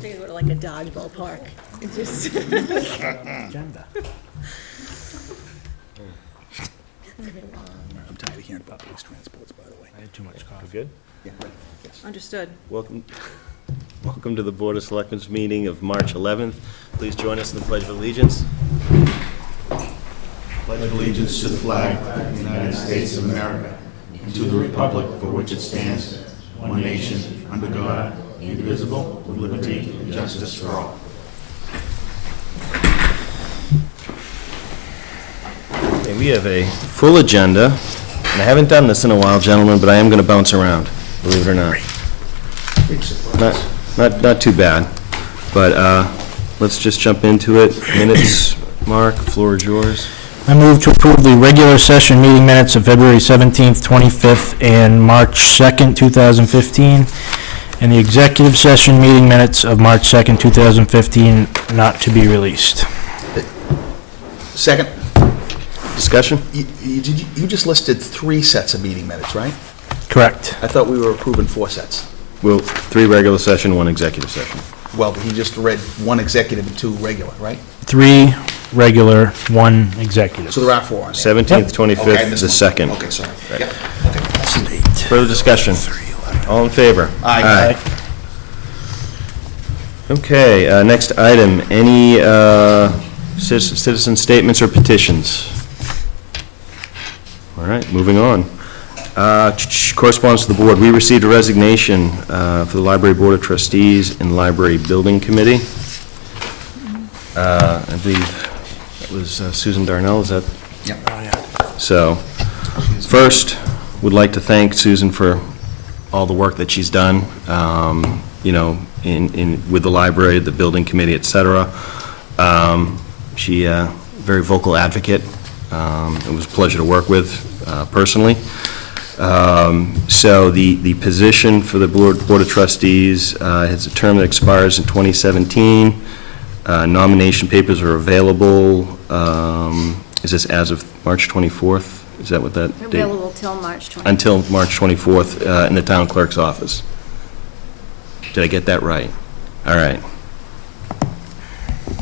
think go to like a dodgeball park. It just. Agenda. I'm tired of hearing about police transports, by the way. I had too much coffee. Good? Yeah, yes. Understood. Welcome to the Board of Selectmen's meeting of March 11th. Please join us in the Pledge of Allegiance. Pledge allegiance to the flag of the United States of America and to the republic for which it stands, one nation, under God, indivisible, with liberty and justice for all. Okay, we have a full agenda, and I haven't done this in a while, gentlemen, but I am going to bounce around, believe it or not. Big surprise. Not too bad, but let's just jump into it. Minutes, Mark, floor is yours. I move to approve the regular session meeting minutes of February 17th, 25th, and March 2nd, 2015, and the executive session meeting minutes of March 2nd, 2015, not to be released. Second, Discussion? you just listed 3 sets of meeting minutes, right? Correct. I thought we were approving 4 sets. Well, 3 regular session, 1 executive session. Well, he just read 1 executive and 2 regular, right? 3 regular, 1 executive. So there are 4 on there. 17th, 25th, Okay, I missed the one. 2nd. Okay, sorry. Right. Yeah, okay. Further discussion? All in favor? Aye. Okay, next item, any citizen statements or petitions? All right, moving on. Correspondence to the board. We received a resignation for the Library Board of Trustees and Library Building Committee. I believe that was Susan Darnell, is that? Yep. So, first, would like to thank Susan for all the work that she's done, you know, with the library, the building committee, et cetera. She, very vocal advocate. It was a pleasure to work with, personally. So the position for the Board of Trustees has a term that expires in 2017. Nomination papers are available. Is this as of March 24th? Is that what that date? Available till March 20th. Until March 24th in the town clerk's office. Did I get that right? All right.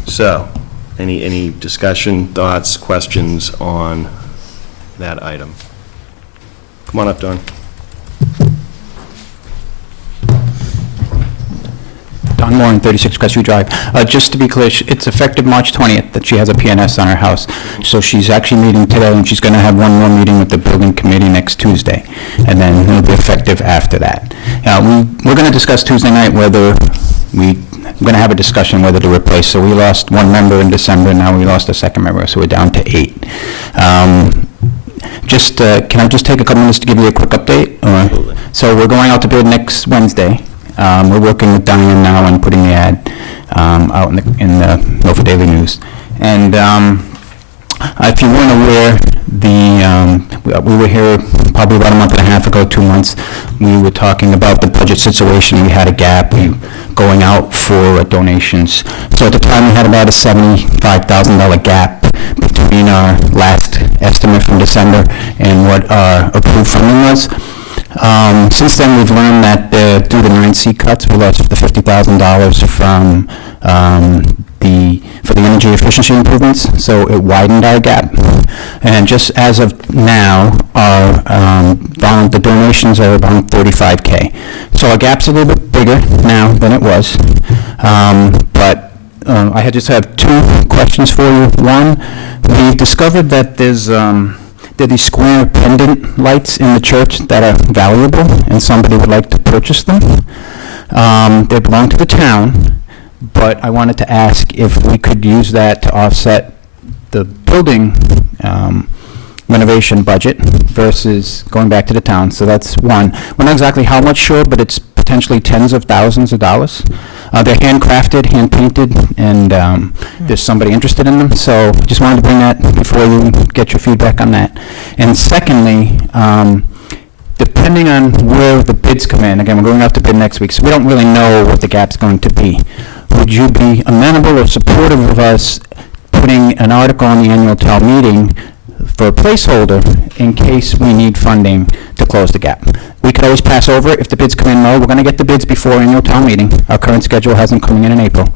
So, any discussion, thoughts, questions on that item? Come on up, Don. Don Moore, 36 Crestview Drive. Just to be clear, it's effective March 20th that she has a PNS on her house. So she's actually meeting today, and she's going to have one more meeting with the building committee next Tuesday, and then it'll be effective after that. We're going to discuss Tuesday night whether we're going to have a discussion whether to replace. So we lost 1 member in December, and now we lost a 2nd member, so we're down to 8. Can I just take a couple minutes to give you a quick update? Absolutely. So we're going out to bid next Wednesday. We're working with Diane now and putting the ad out in the Milford Daily News. And if you weren't aware, we were here probably about a month and a half ago, 2 months. We were talking about the budget situation. We had a gap. We going out for donations. So at the time, we had about a $75,000 gap between our last estimate from December and what our approved funding was. Since then, we've learned that due to 9C cuts, we lost the $50,000 from for the energy efficiency improvements, so it widened our gap. And just as of now, the donations are around $35K. So our gap's a little bit bigger now than it was. But I just have 2 questions for you. One, we've discovered that there are these square pendant lights in the church that are valuable, and somebody would like to purchase them. They belong to the town, but I wanted to ask if we could use that to offset the building renovation budget versus going back to the town. So that's one. We're not exactly how much sure, but it's potentially tens of thousands of dollars. They're handcrafted, hand-painted, and there's somebody interested in them. So just wanted to bring that before you get your feedback on that. And secondly, depending on where the bids come in, again, we're going out to bid next week, so we don't really know what the gap's going to be. Would you be amenable or supportive of us putting an article on the annual town meeting for a placeholder in case we need funding to close the gap. We could always pass over it if the bids come in low. We're going to get the bids before annual town meeting. Our current schedule hasn't coming in April.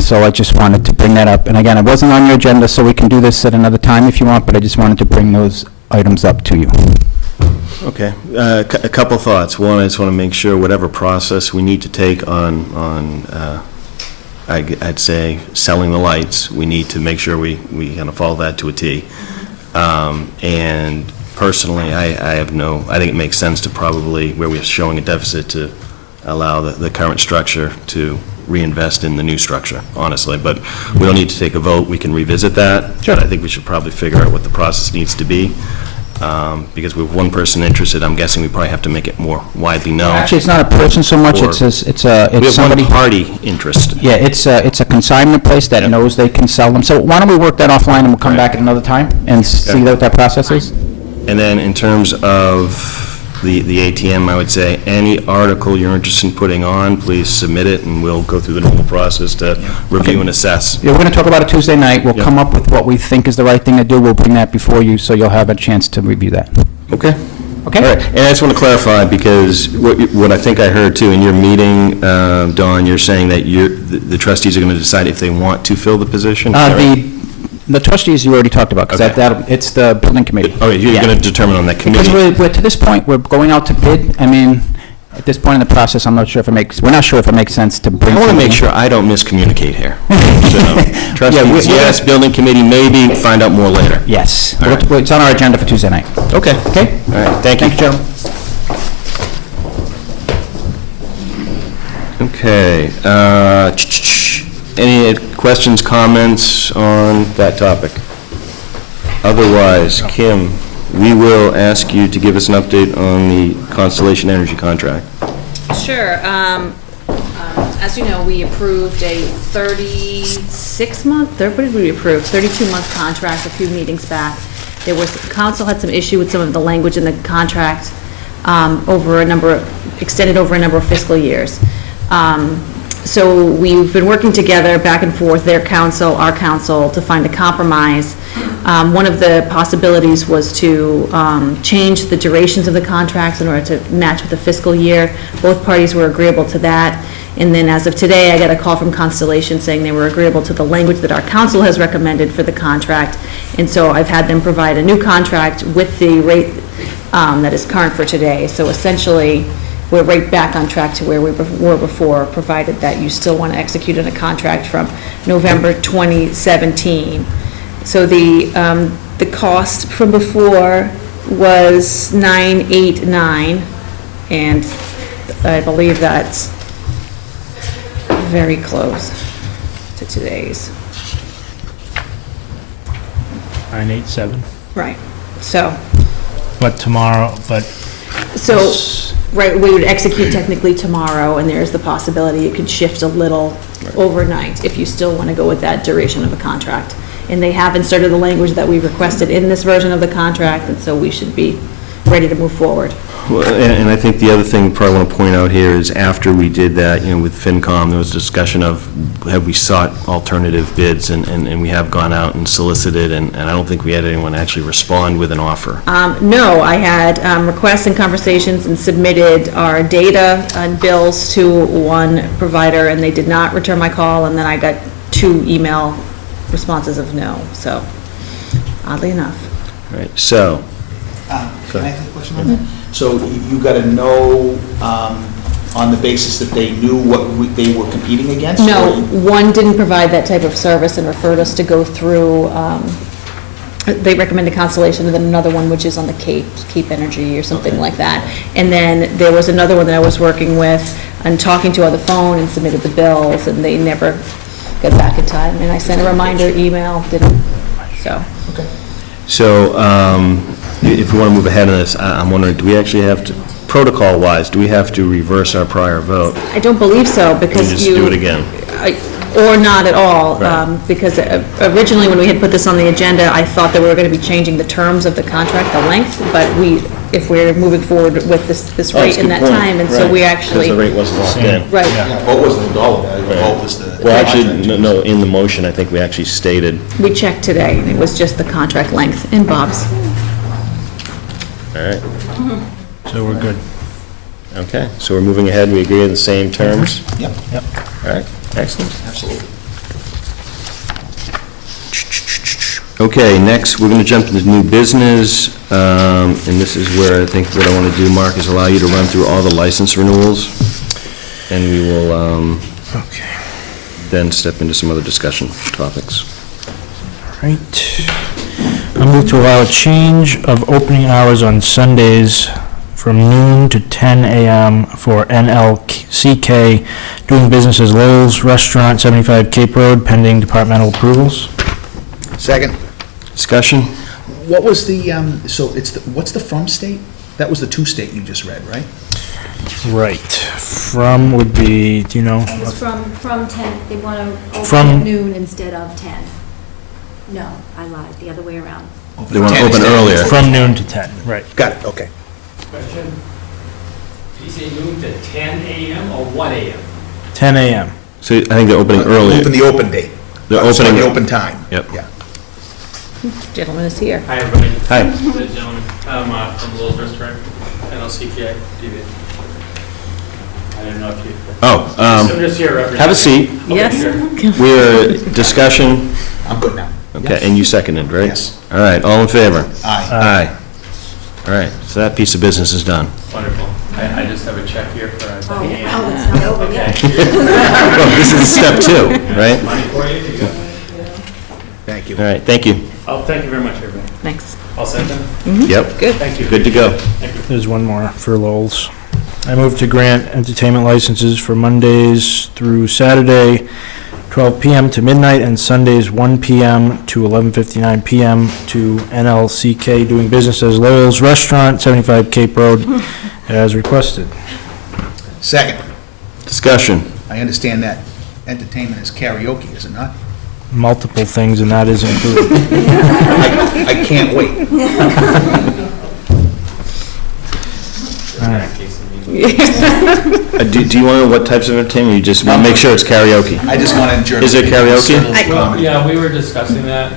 So I just wanted to bring that up. And again, it wasn't on your agenda, so we can do this at another time if you want, but I just wanted to bring those items up to you. Okay, a couple thoughts. One, I just want to make sure whatever process we need to take on I'd say, selling the lights, we need to make sure we kind of follow that to a T. And personally, I think it makes sense to probably, where we're showing a deficit, to allow the current structure to reinvest in the new structure, honestly. But we don't need to take a vote. We can revisit that. Sure. But I think we should probably figure out what the process needs to be. Because with one person interested, I'm guessing we probably have to make it more widely known. Actually, it's not a person so much, Or- it's We have somebody. one party interest. Yeah, it's a consignment place that knows they can sell them. So why don't we work that offline and we'll come back at another time and see what that process is? And then in terms of the ATM, I would say, any article you're interested in putting on, please submit it, and we'll go through the normal process to review and assess. Yeah, we're going to talk about it Tuesday night. We'll Yeah. come up with what we think is the right thing to do. We'll bring that before you, so you'll have a chance to review that. Okay. Okay? All right, and I just want to clarify, because what I think I heard too, in your meeting, Dawn, you're saying that the trustees are going to decide if they want to fill the position? Is that right? The trustees you already talked about, because Okay. it's the building committee. Oh, you're Yeah. going to determine on that Because committee? we're to this point, we're going out to bid. I mean, at this point in the process, we're not sure if it makes sense to bring. I want to make somebody sure I don't miscommunicate here. So, trustees, yes, building committee, maybe, find out more later. in. Yes. All right. It's on our agenda for Tuesday night. Okay. Okay? All right, thank you. Thank you, gentlemen. Okay, any questions, comments on that topic? Otherwise, Kim, we will ask you to give us an update on the Constellation Energy contract. Sure. As you know, we approved a 36-month, what did we approve? 32-month contract a few meetings back. Council had some issue with some of the language in the contract extended over a number of fiscal years. So we've been working together back and forth, their council, our council, to find a compromise. One of the possibilities was to change the durations of the contracts in order to match with the fiscal year. Both parties were agreeable to that. And then as of today, I got a call from Constellation saying they were agreeable to the language that our council has recommended for the contract. And so I've had them provide a new contract with the rate that is current for today. So essentially, we're right back on track to where we were before, provided that you still want to execute on a contract from November 2017. So the cost from before was 989, and I believe that's very close to today's. 987. Right. So, But tomorrow, right, we would execute technically tomorrow, and there's the possibility it could shift a little overnight if you still want to go with that duration of a contract. And they have inserted the language that we requested in this version of the contract, and so we should be ready to move forward. Well, and I think the other thing we probably want to point out here is, after we did that, with FinCom, there was discussion of, have we sought alternative bids, and we have gone out and solicited, and I don't think we had anyone actually respond with an offer. No, I had requests and conversations and submitted our data and bills to one provider, and they did not return my call, and then I got 2 email responses of no, so oddly enough. All right, so, Can I ask a question on that? So you got to know on the basis that they knew what they were competing against? No, or- one didn't provide that type of service and referred us to go through, they recommended Constellation, and then another one which is on the Cape Energy or something like that. And then there was another one that I was working with and talking to on the phone and submitted the bills, and they never got back in time. And I sent a reminder email, didn't, so. Okay. So, if we want to move ahead on this, I'm wondering, do we actually have to, protocol-wise, do we have to reverse our prior vote? I don't believe so, Can we because just you. do it again? Or not at all, Right. because originally when we had put this on the agenda, I thought that we were going to be changing the terms of the contract, the length, but we if we're moving forward with this Oh, rate that's a in good that point. time, and so Right. we Because actually, the rate wasn't locked in. right, Yeah, vote was the dollar value, the vote was the. Well, actually, no, in the motion, I think we actually stated, we checked today, and it was just the contract length in Bob's. all right, So we're good. okay, so we're moving ahead, we agree on the same terms? Yep, All right, excellent. absolutely. Okay, next, we're going to jump into new business, and this is where I think what I want to do, Mark, is allow you to run through all the license renewals, and we will Okay. then step into some other discussion topics. Right. I move to allow a change of opening hours on Sundays from noon to 10 a.m. for NLCK doing business as Lowell's Restaurant, 75 Cape Road, pending departmental approvals. Second. Discussion? What was the, so it's, what's the from state? That was the to state you just read, right? Right. From would be, do you know? It was from 10, they want to open From- at noon instead of 10. No, I lied, the other way around. They want to 10 open instead. earlier. From noon to 10, right. Got it, okay. Question, did you say noon to 10 a.m. or 1 a.m.? 10 a.m. So I think they're opening Open earlier. the open date. They're Sorry, opening- the open time. Yep. Yeah. Gentleman is here. Hi, everybody. Hi. The gentleman from Lowell's Restaurant, NLCK, TV. I didn't know if you... Oh, I'm just here representing... have a seat. Okay, Yes? sure. We're discussion, I'm good now. okay, and you seconded, right? Yes. All right, all in favor? Aye. Aye. All right, so that piece of business is done. Wonderful. I just have a check here for... Oh, it's not over yet. Well, this is step 2, right? Money for you? You got- Thank you. All right, thank you. Oh, thank you very much, everybody. Thanks. All set then? Yep, Good. Thank you. good to go. Thank you. There's one more for Lowell's. I move to grant entertainment licenses for Mondays through Saturday, 12 p.m. to midnight, and Sundays, 1 p.m. to 11:59 p.m. to NLCK doing business as Lowell's Restaurant, 75 Cape Road, as requested. Second, Discussion. I understand that entertainment is karaoke, is it not? Multiple things, and that is included. I can't wait. All right. Do you want to know what types of entertainment? You just want to make sure it's karaoke? I just want to adjourn. Is it karaoke? Well, yeah, we were discussing that,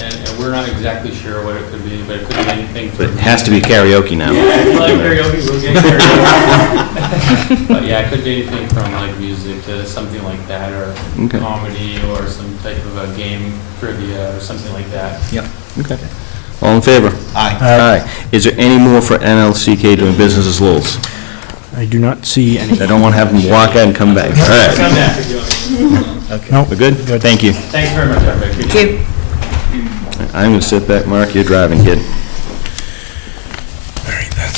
and we're not exactly sure what it could be, but it could be anything. But it has to be karaoke now. If you like karaoke, we'll get karaoke. But yeah, it could be anything from like music to something like that, or Okay. comedy, or some type of a game trivia, or something like that. Yep. Okay. All in favor? Aye. Aye. Is there any more for NLCK doing business as Lowell's? I do not see any. I don't want to have them walk out and come back. All right. Come back if you want. Nope. We're good? Thank you. Thanks very much, everybody. Appreciate it. Thank you. I'm going to sit back, Mark, you're driving, kid.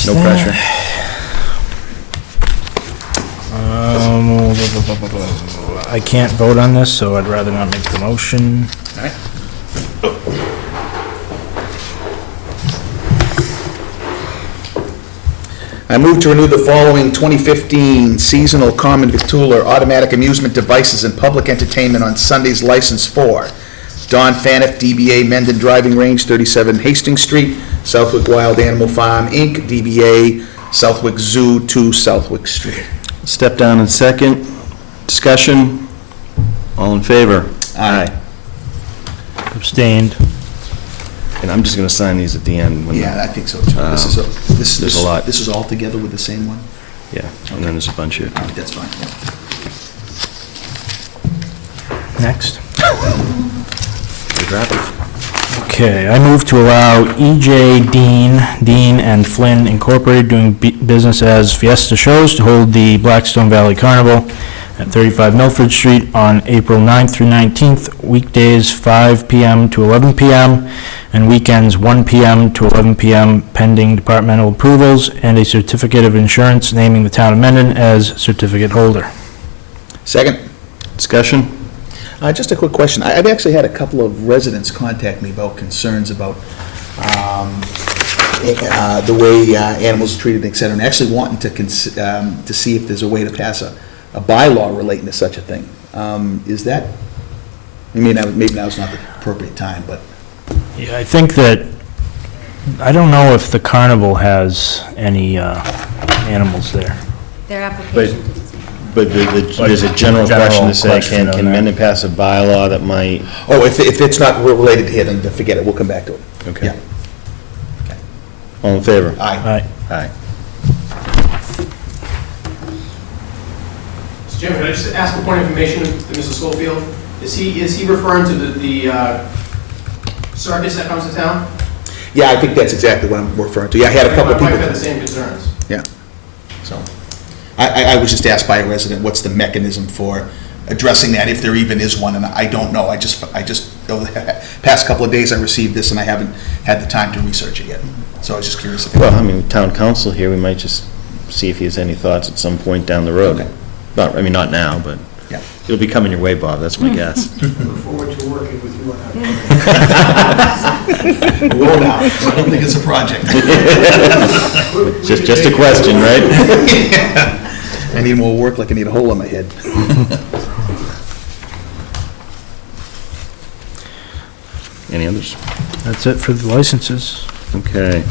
No pressure. I can't vote on this, so I'd rather not make the motion. All right. I move to renew the following 2015 seasonal common victualler automatic amusement devices and public entertainment on Sundays license for Don Faniff, DBA Mendon Driving Range, 37 Hastings Street, Southwick Wild Animal Farm, Inc., DBA Southwick Zoo, 2 Southwick Street. Step down in second. Discussion. All in favor? Aye. Abstained. And I'm just going to sign these at the end. when- Yeah, I think so, too. There's a lot. This is all together with the same one? Yeah, and then there's a bunch here. All right, that's fine. Next. Good driving. Okay, I move to allow E.J. Dean and Flynn Incorporated doing business as Fiesta Shows to hold the Blackstone Valley Carnival at 35 Milford Street on April 9th through 19th, weekdays 5 p.m. to 11 p.m., and weekends 1 p.m. to 11 p.m. pending departmental approvals and a certificate of insurance naming the town of Mendon as certificate holder. Second. Discussion? Just a quick question. I've actually had a couple of residents contact me about concerns about the way animals are treated, et cetera, and actually wanting to see if there's a way to pass a bylaw relating to such a thing. Is that, maybe now's not the appropriate time, but... Yeah, I think that I don't know if the carnival has any animals there. Their application. But there's a general question to say, question can on that. Mendon pass a bylaw that might, Oh, if it's not related here, then forget it, we'll come back to it. okay. Yeah. All in favor? Aye. All right. Aye. Mr. Chairman, can I just ask a point of information to Mr. Schofield? Is he referring to the circus that comes to town? Yeah, I think that's exactly what I'm referring to. Yeah, I had a couple of My people. wife had the same concerns. Yeah. So, I was just asked by a resident, what's the mechanism for addressing that, if there even is one, and I don't know. I just, over the past couple of days, I received this, and I haven't had the time to research it yet. So I was just curious. Well, I mean, town council here, we might just see if he has any thoughts at some point down the road. Okay. Not, I mean, not now, but Yeah. it'll be coming your way, Bob, that's my guess. Look forward to working with you on that. We will now. I don't think it's a project. Just a question, right? I need more work like I need a hole in my head. Any others? That's it for the licenses. Okay.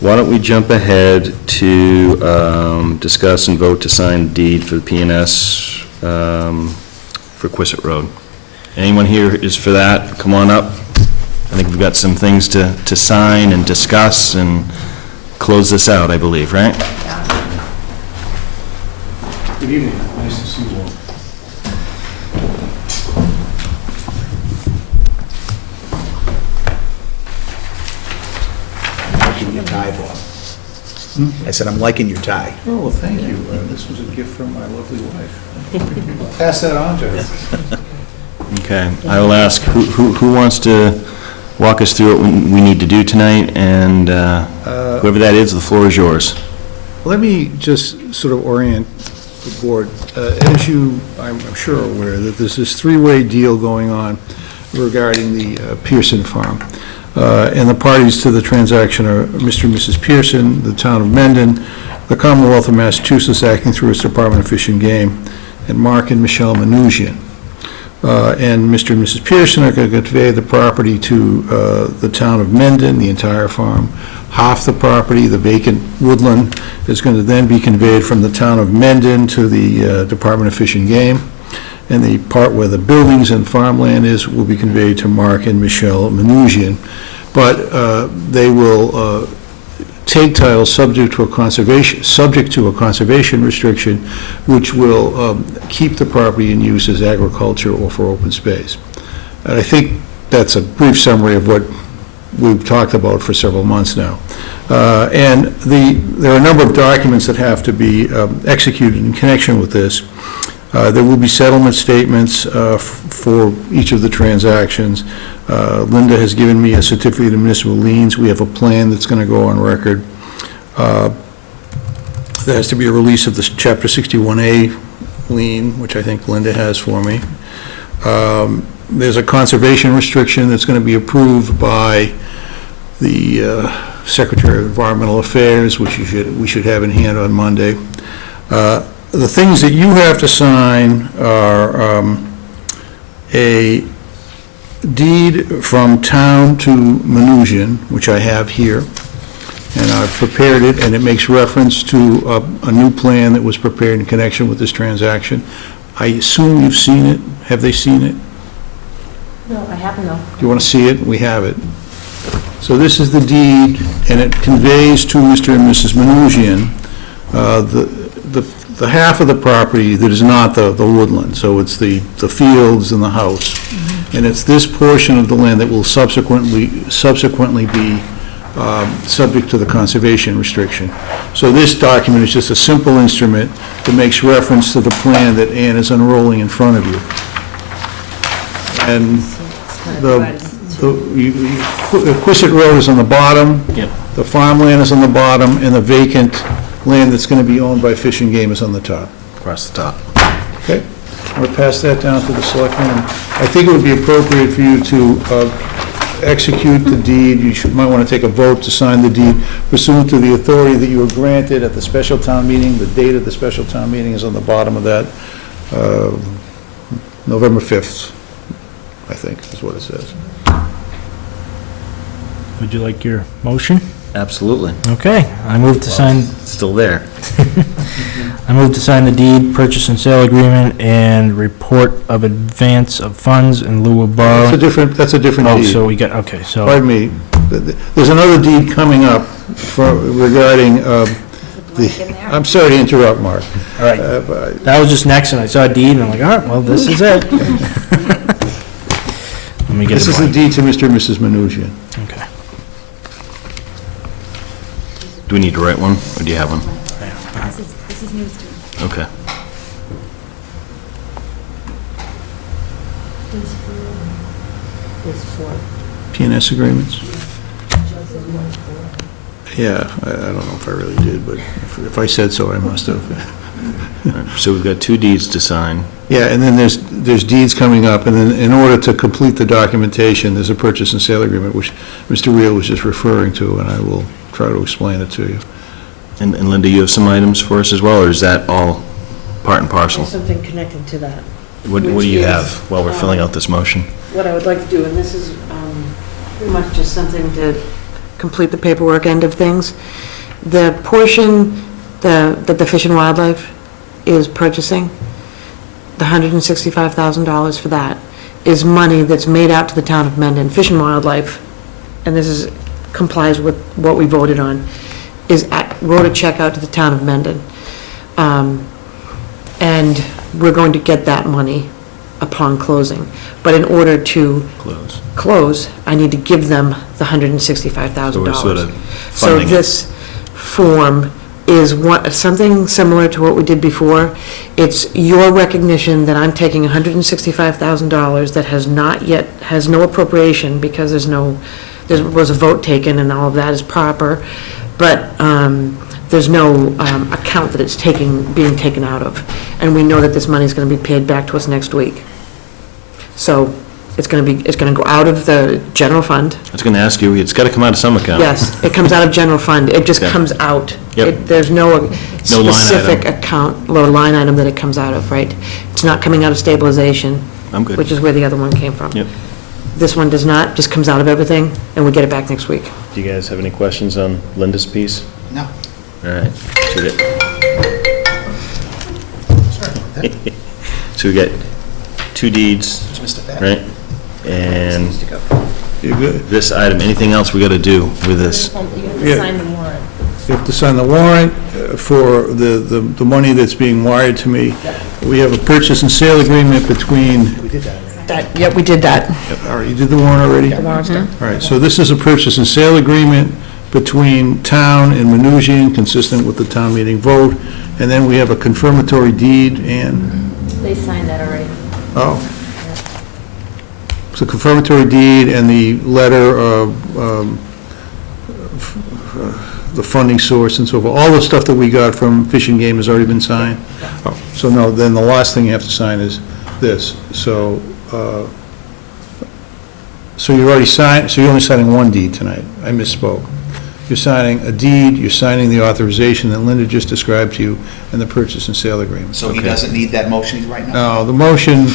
Why don't we jump ahead to discuss and vote to sign the deed for the PNS for Quissett Road? Anyone here is for that? Come on up. I think we've got some things to sign and discuss and close this out, I believe, right? Good evening, nice to see you all. I'm liking your tie, Bob. I said, I'm liking your tie. Oh, well, thank you. This was a gift from my lovely wife. I'll pass that on to her. Okay. I will ask, who wants to walk us through what we need to do tonight? And whoever that is, the floor is yours. Let me just sort of orient the board. As you, I'm sure, are aware, that there's this three-way deal going on regarding the Pearson Farm. And the parties to the transaction are Mr. and Mrs. Pearson, the town of Mendon, the Commonwealth of Massachusetts acting through its Department of Fish and Game, and Mark and Michelle Manouchian. And Mr. and Mrs. Pearson are going to convey the property to the town of Mendon, the entire farm. Half the property, the vacant woodland, is going to then be conveyed from the town of Mendon to the Department of Fish and Game. And the part where the buildings and farmland is will be conveyed to Mark and Michelle Manouchian. But they will take title subject to a conservation restriction, which will keep the property in use as agriculture or for open space. And I think that's a brief summary of what we've talked about for several months now. And there are a number of documents that have to be executed in connection with this. There will be settlement statements for each of the transactions. Linda has given me a certificate of municipal liens. We have a plan that's going to go on record. There has to be a release of the Chapter 61A lien, which I think Linda has for me. There's a conservation restriction that's going to be approved by the Secretary of Environmental Affairs, which we should have in hand on Monday. The things that you have to sign are a deed from town to Manouchian, which I have here, and I've prepared it, and it makes reference to a new plan that was prepared in connection with this transaction. I assume you've seen it. Have they seen it? No, I haven't though. Do you want to see it? We have it. So this is the deed, and it conveys to Mr. and Mrs. Manouchian the half of the property that is not the woodland, so it's the fields and the house. And it's this portion of the land that will subsequently be subject to the conservation restriction. So this document is just a simple instrument that makes reference to the plan that Ann is unrolling in front of you. And the Quissett Road is on the bottom. Yep. The farmland is on the bottom, and the vacant land that's going to be owned by Fish and Game is on the top. Across the top. Okay? I'm going to pass that down to the selectmen. I think it would be appropriate for you to execute the deed. You might want to take a vote to sign the deed pursuant to the authority that you were granted at the special town meeting. The date of the special town meeting is on the bottom of that. November 5th, I think, is what it says. Would you like your motion? Absolutely. Okay, I move to sign, Still there. I move to sign the deed, purchase and sale agreement, and report of advance of funds in lieu of borrowing. That's a different Oh, deed. so we got, okay, so, Pardon me, there's another deed coming up regarding I'm sorry to interrupt, Mark. all right, But that was just next, and I saw a deed, and I'm like, all right, well, this is it. Let me get this it. is the deed to Mr. and Mrs. Mnuchin. Okay. Do we need to write one, or do you have one? This is news to me. Okay. P&S agreements? Yeah, I don't know if I really did, but if I said so, I must have. All right, so we've got 2 deeds to sign. Yeah, and then there's deeds coming up, and then in order to complete the documentation, there's a purchase and sale agreement, which Mr. Reel was just referring to, and I will try to explain it to you. And Linda, you have some items for us as well, or is that all part and parcel? There's something connected to that. What do which you is, have while we're filling out this motion? What I would like to do, and this is pretty much just something to complete the paperwork end of things. The portion that the Fish and Wildlife is purchasing, the $165,000 for that, is money that's made out to the town of Mendon. Fish and Wildlife, and this complies with what we voted on, wrote a check out to the town of Mendon. And we're going to get that money upon closing. But in order to close, I need to give them the $165,000. So we're sort of So funding it. this form is something similar to what we did before. It's your recognition that I'm taking $165,000 that has no appropriation because there was a vote taken and all of that is proper, but there's no account that it's being taken out of. And we know that this money is going to be paid back to us next week. So it's going to go out of the general fund. I was going to ask you, it's got to come out of some account. Yes, it comes out of general fund. It just Okay. comes out. Yep. There's no No line specific item. account, or line item that it comes out of, right? It's not coming out of stabilization, I'm good. which is where the other one came from. Yep. This one does not, just comes out of everything, and we get it back next week. Do you guys have any questions on Linda's piece? No. All right. So we got 2 deeds, Mr. Fat. right? And You're good. this item, anything else we got to do with this? You have to Yeah. sign the warrant. You have to sign the warrant for the money that's being wired to me. We have a purchase and sale agreement between, We did that. Yep, we did that. all right, you did the warrant already? The warrant's done. All right, so this is a purchase and sale agreement between town and Mnuchin, consistent with the town meeting vote, and then we have a confirmatory deed and, They signed that already. oh. It's a confirmatory deed and the letter of the funding source and so forth. All the stuff that we got from Fish and Game has already been signed? Oh, so no, then the last thing you have to sign is this. So, so you're already signed, so you're only signing one deed tonight. I misspoke. You're signing a deed, you're signing the authorization that Linda just described to you, and the purchase and sale agreement. So he Okay. doesn't need that motion right now? No, the motion,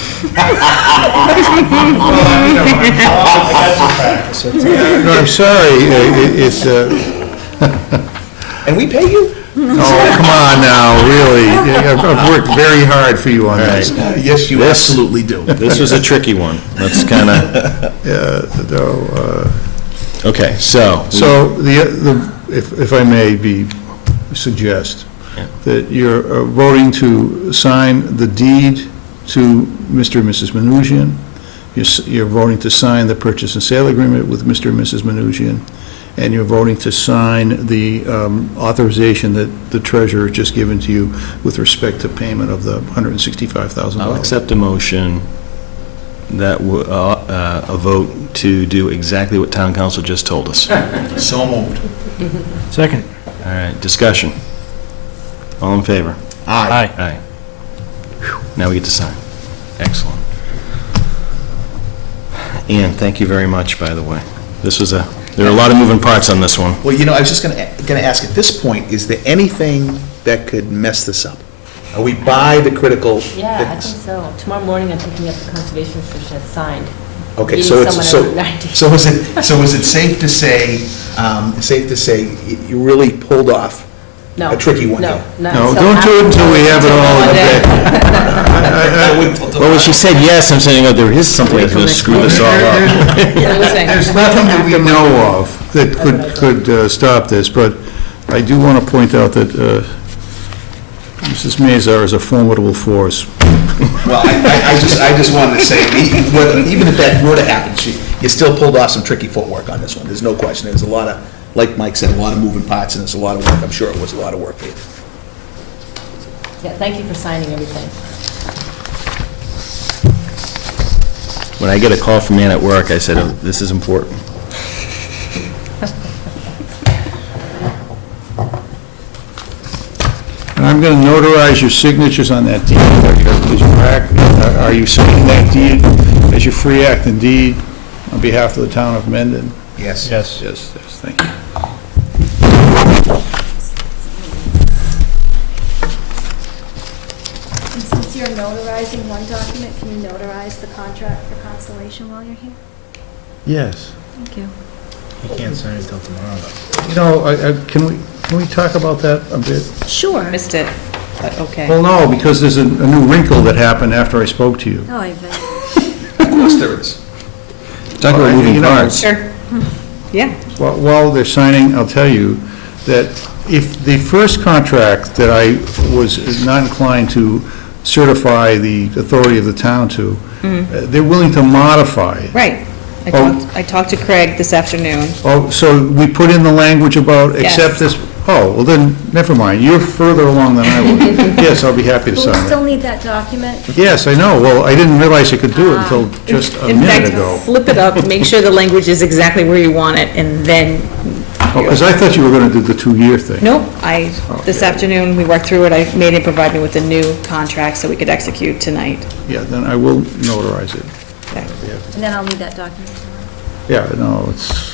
no, I'm sorry, it's, And we pay you? oh, come on now, really. I've worked very hard for you on this. Yes, you absolutely do. This was a tricky one. That's kind of, okay, so. So, if I may suggest, Yeah. that you're voting to sign the deed to Mr. and Mrs. Mnuchin. You're voting to sign the purchase and sale agreement with Mr. and Mrs. Mnuchin, and you're voting to sign the authorization that the treasurer has just given to you with respect to payment of the $165,000. I'll accept a motion that, a vote to do exactly what town council just told us. So moved. Second. All right, discussion. All in favor? Aye. Aye. Whew, now we get to sign. Excellent. Ian, thank you very much, by the way. This was there are a lot of moving parts on this one. Well, I was just gonna ask, at this point, is there anything that could mess this up? Are we by the critical Yeah, I things? think so. Tomorrow morning, I'm picking up the conservation restriction that's signed. Okay, You so need it's, someone over 90. so is it safe to say you really pulled off No. a tricky one No, here? not No, so don't do it until we have it all in bed. Well, when she said yes, I'm saying, oh, there is something that's going to screw this all up. There's nothing that we know of that could stop this, but I do want to point out that Mrs. Mazar is a formidable force. Well, I just wanted to say, even if that were to happen, you still pulled off some tricky footwork on this one, there's no question. There's a lot of, like Mike said, a lot of moving parts, and it's a lot of work. I'm sure it was a lot of work for you. Yeah, thank you for signing everything. When I get a call from Ann at work, I said, oh, this is important. And I'm going to notarize your signatures on that deed. Are you signing that deed as your free act and deed on behalf of the town of Mendon? Yes. Yes. Yes, thank you. And since you're notarizing one document, can you notarize the contract for Constellation while you're here? Yes. Thank you. You can't sign it until tomorrow, though. You know, can we talk about that a bit? Sure. Missed it, but okay. Well, no, because there's a new wrinkle that happened after I spoke to you. Oh, I bet. Of course there is. Talk about moving You know, parts. Sure. Yeah. While they're signing, I'll tell you that if the first contract that I was not inclined to certify the authority of the town to, they're willing to modify it. Right. I talked to Craig this afternoon. Oh, so we put in the language about Yes. accept this, oh, well then, never mind, you're further along than I was. Yes, I'll be happy to But we sign still it. need that document. Yes, I know, well, I didn't realize I could do it until just a In minute fact, ago. flip it up, make sure the language is exactly where you want it, and then, Oh, because I thought you were gonna do the 2-year thing. nope, this afternoon, we worked through it, I made him provide me with the new contract so we could execute tonight. Yeah, then I will notarize it. Okay. And then I'll need that document. Yeah, no, it's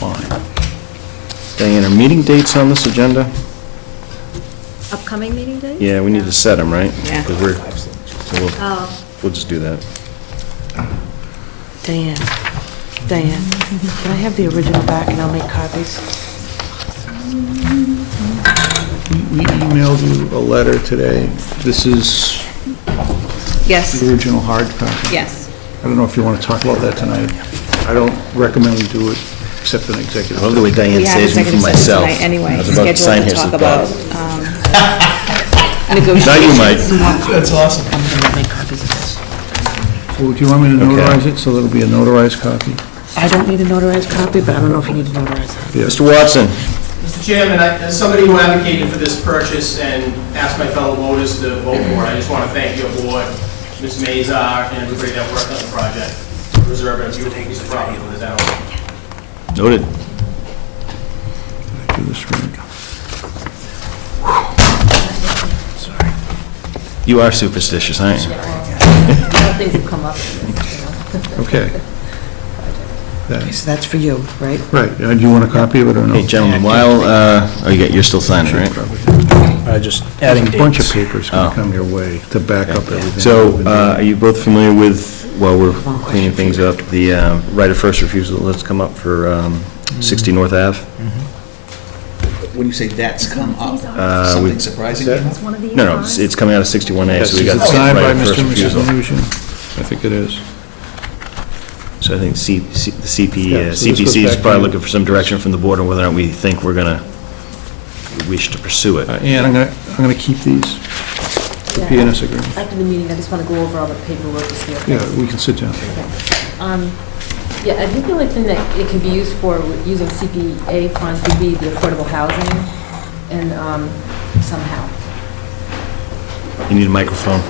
fine. Diane, are meeting dates on this agenda? Upcoming meeting dates? Yeah, we need to set them, right? Yeah. Because so Oh, we'll just do that. Diane, can I have the original back and I'll make copies? We emailed you a letter today. This is Yes, the original hard copy. yes. I don't know if you want to talk about that tonight. I don't recommend we do it except an I executive. love the way Diane We have saves me from executive session myself. tonight anyway, I was about to sign scheduled to here talk some about, thoughts. negotiations. Now you might. That's awesome. I'm gonna make copies of this. Well, do you want me to Okay. notarize it so that it'll be a notarized copy? I don't need a notarized copy, but I don't know if you need to notarize that. Yes. Mr. Watson, Mr. Chairman, as somebody who advocated for this purchase and asked my fellow voters to vote for it, I just want to thank your board, Ms. Mazar, and everybody that worked on the project, for preserving a beautiful piece of property for the town. noted. Do this right. You are superstitious, aren't you? Things have come up. Okay. Okay, so that's for you, right? Right, do you want a copy of it or no? Hey, gentlemen, while, you're still signing, right? Just adding There's a bunch of dates. papers going Oh. to come your way to back up everything. So, are you both familiar with, while we're cleaning things up, the right of first refusal that's come up for 60 North Ave? When you say that's come up, we- something surprising came up? it's one of these No, ones. it's coming out of 61A, Yes, so is we got it the signed by right of Mr. first and Mrs. refusal. Anusian? I think it is. So I think the Yeah, so this goes CPC is back to probably you. looking for some direction from the board on whether or not we think we're gonna wish to pursue it. Ann, I'm gonna keep these, the PNS agreement. After the meeting, I just want to go over all the paperwork to see. Yeah, we can sit down. Yeah, I think the only thing that it can be used for, using CPA funds, would be the affordable housing, and somehow. You need a microphone.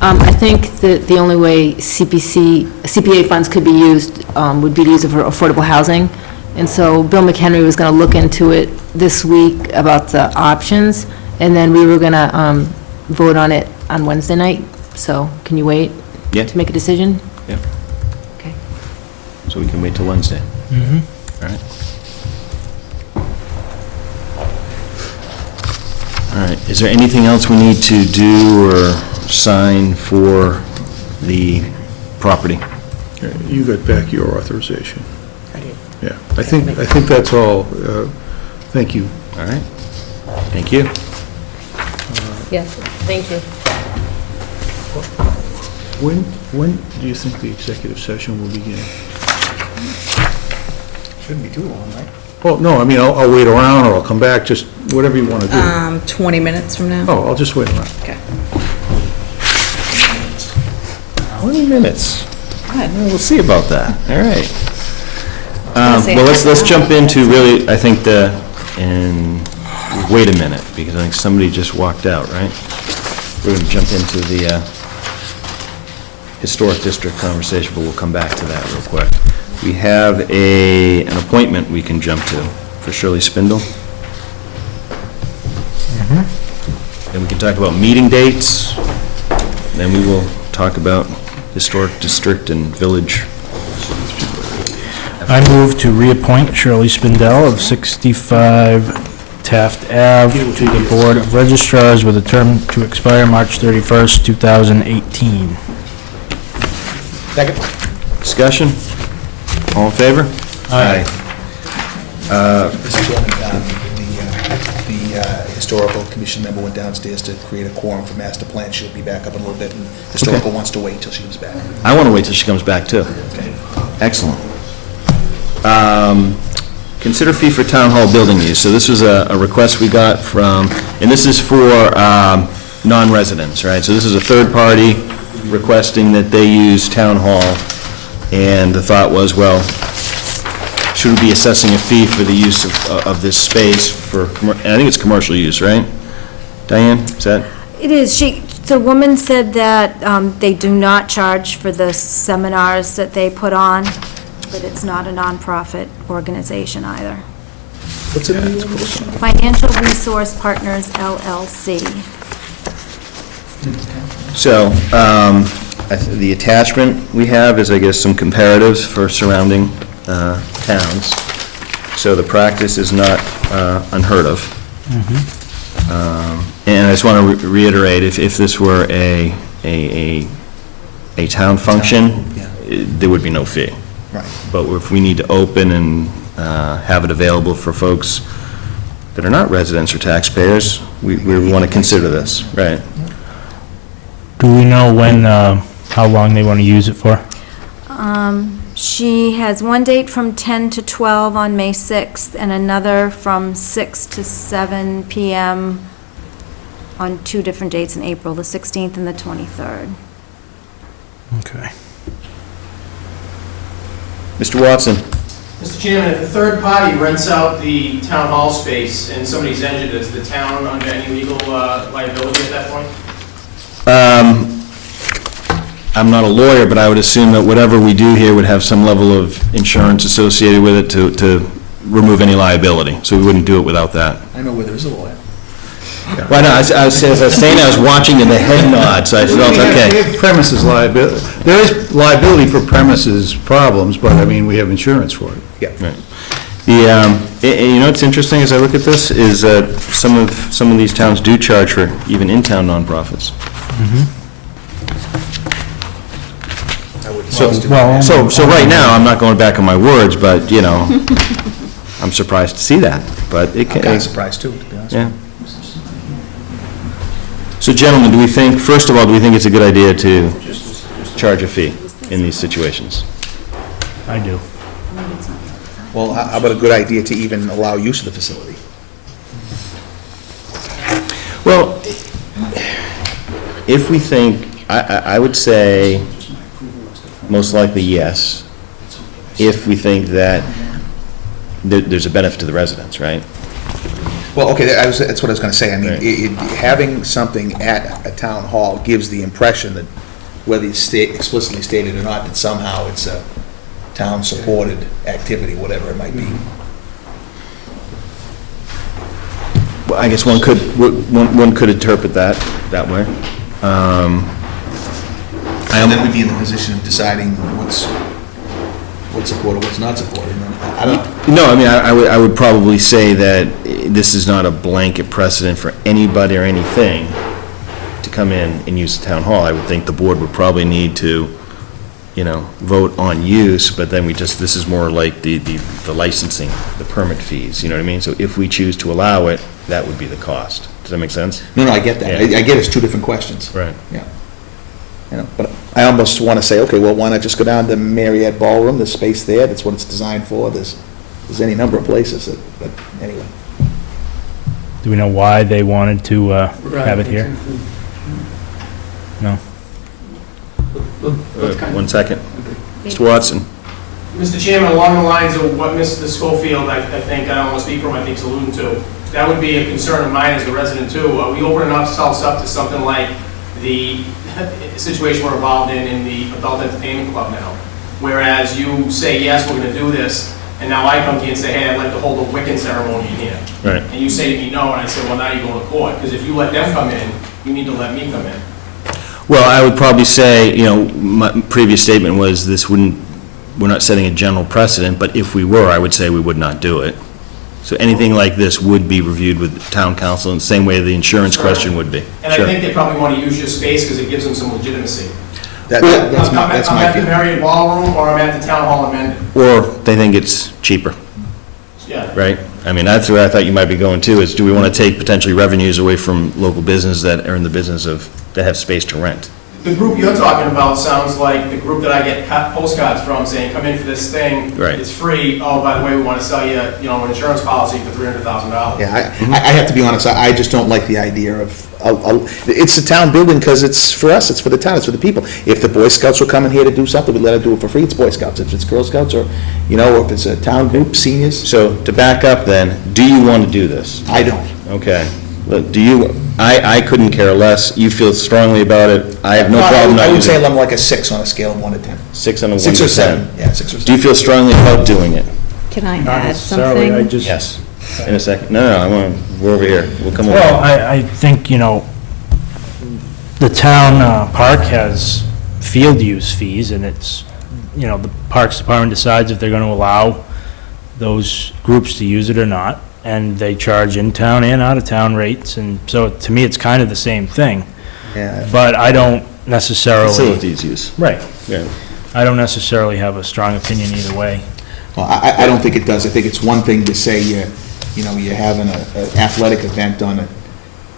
I think that the only way CPA funds could be used would be to use it for affordable housing. And so Bill McHenry was going to look into it this week about the options, and then we were going to vote on it on Wednesday night. So can you wait Yeah. to make a decision? Yeah. Okay. So we can wait till Wednesday. Mhm. All right. All right, is there anything else we need to do or sign for the property. You got back your authorization. I did. Yeah, I think that's all. Thank you. All right? Thank you. Yes, thank you. When do you think the executive session will begin? Shouldn't be too long, right? Well, no, I mean, I'll wait around, or I'll come back, just whatever you want to do. 20 minutes from now. Oh, I'll just wait around. Okay. 20 minutes. All right, well, we'll see about that. All right. say Well, let's half an jump into really, I think wait a minute, because I think somebody just walked out, right? We're going to jump into the historic district conversation, but we'll come back to that real quick. We have an appointment we can jump to for Shirley Spindle. Then we can talk about meeting dates. Then we will talk about historic district and village. I move to reappoint Shirley Spindell of 65 Taft Ave to the Board of Registrars with a term to expire March 31st, 2018. Second. Discussion? All in favor? Aye. Mr. Chairman, the historical commission member went downstairs to create a quorum for master plan. She'll be back up in a little bit, and historical wants to wait till she comes back. I want to wait till she comes back, too. Okay. Excellent. Consider fee for town hall building use. So this was a request we got from, and this is for non-residents, right? So this is a third party requesting that they use town hall, and the thought was, well, should we be assessing a fee for the use of this space for, I think it's commercial use, right? Diane, is that? It is. The woman said that they do not charge for the seminars that they put on, but it's not a nonprofit organization either. What's it? Financial Resource Partners, LLC. So, the attachment we have is, I guess, some comparatives for surrounding towns. So the practice is not unheard of. And I just want to reiterate, if this were a town function, there would be no fee. Right. But if we need to open and have it available for folks that are not residents or taxpayers, we want to consider this, right? Do we know when, how long they want to use it for? She has one date from 10 to 12 on May 6th, and another from 6 to 7 p.m. on 2 different dates in April, the 16th and the 23rd. Okay. Mr. Watson? Mr. Chairman, if a third party rents out the town hall space and somebody's injured, is the town under any legal liability at that point? I'm not a lawyer, but I would assume that whatever we do here would have some level of insurance associated with it to remove any liability, so we wouldn't do it without that. I know where there is a lawyer. Well, no, as I was saying, I was watching in the head nod, so I felt, okay. Premises liability, there is liability for premises problems, but I mean, we have insurance for it. Yeah. Right. You know what's interesting as I look at this is that some of these towns do charge for even in-town nonprofits. So right now, I'm not going back on my words, but, you know, I'm surprised to see that, but it I'm can. kind of surprised too, to be honest. Yeah. So gentlemen, first of all, do we think it's a good idea to charge a fee in these situations? I do. Well, how about a good idea to even allow use of the facility? Well, if we think, I would say most likely yes, if we think that there's a benefit to the residents, right? Well, okay, that's what I was going to say. I mean, Right. having something at a town hall gives the impression that, whether it's explicitly stated or not, that somehow it's a town-supported activity, whatever it might be. Well, I guess one could interpret that way. And then we'd be in the position of deciding what's supported, what's not supported. And I don't. No, I mean, I would probably say that this is not a blanket precedent for anybody or anything to come in and use the town hall, I would think the board would probably need to, vote on use, but then this is more like the licensing, the permit fees, you know what I mean? So if we choose to allow it, that would be the cost. Does that make sense? No, I get that. Yeah. I get it's two different questions. Right. Yeah. But I almost want to say, okay, well, why not just go down to Marriott Ballroom, there's space there, that's what it's designed for, there's any number of places, but anyway. Do we know why they wanted to have it here? No? 1 second. Mr. Watson? Mr. Chairman, along the lines of what Mr. Schofield, I think, I don't want to speak for him, I think, is alluding to, that would be a concern of mine as a resident too. Are we opening ourselves up to something like the situation we're involved in the adult entertainment club now? Whereas you say, yes, we're going to do this, and now I come to you and say, hey, I'd like to hold a Wiccan ceremony in here. Right. And you say to me, no, and I say, well, now you're going to court, because if you let them come in, you need to let me come in. Well, I would probably say, my previous statement was we're not setting a general precedent, but if we were, I would say we would not do it. So anything like this would be reviewed with town council in the same way the insurance question would be. And Sure. I think they probably want to use your space because it gives them some legitimacy. That's I'm my at the feeling. Marriott Ballroom, or I'm at the Town Hall in Mendon. Or they think it's cheaper, Yeah. right? I mean, that's where I thought you might be going to, is do we want to take potentially revenues away from local business that are in the business that have space to rent? The group you're talking about sounds like the group that I get postcards from saying, come in for this thing. Right. It's free. Oh, by the way, we want to sell you, an insurance policy for $300,000. Yeah, I have to be honest, I just don't like the idea of, it's a town building because it's for us, it's for the town, it's for the people. If the Boy Scouts were coming here to do something, we'd let them do it for free, it's Boy Scouts. If it's Girl Scouts or, or if it's a town group, seniors, So to back up then, do you want to do this? I don't. Okay. Look, I couldn't care less. You feel strongly about it. I have no problem not I would say using it. I'm like a 6 on a scale of 1 to 10. 6 on a 1 6 to or 10. 7, yeah, 6 or 7. Do you feel strongly about doing it? Can I Not add necessarily, something? Yes. In a second. No, we're over here. We'll come over. Well, I think, the town park has field use fees, and it's, the Parks Department decides if they're going to allow those groups to use it or not, and they charge in-town and out-of-town rates, and so to me, it's kind of the same thing. Yeah. But I don't necessarily... Facilities use. Right. Yeah. I don't necessarily have a strong opinion either way. Well, I don't think it does. I think it's one thing to say you're having an athletic event on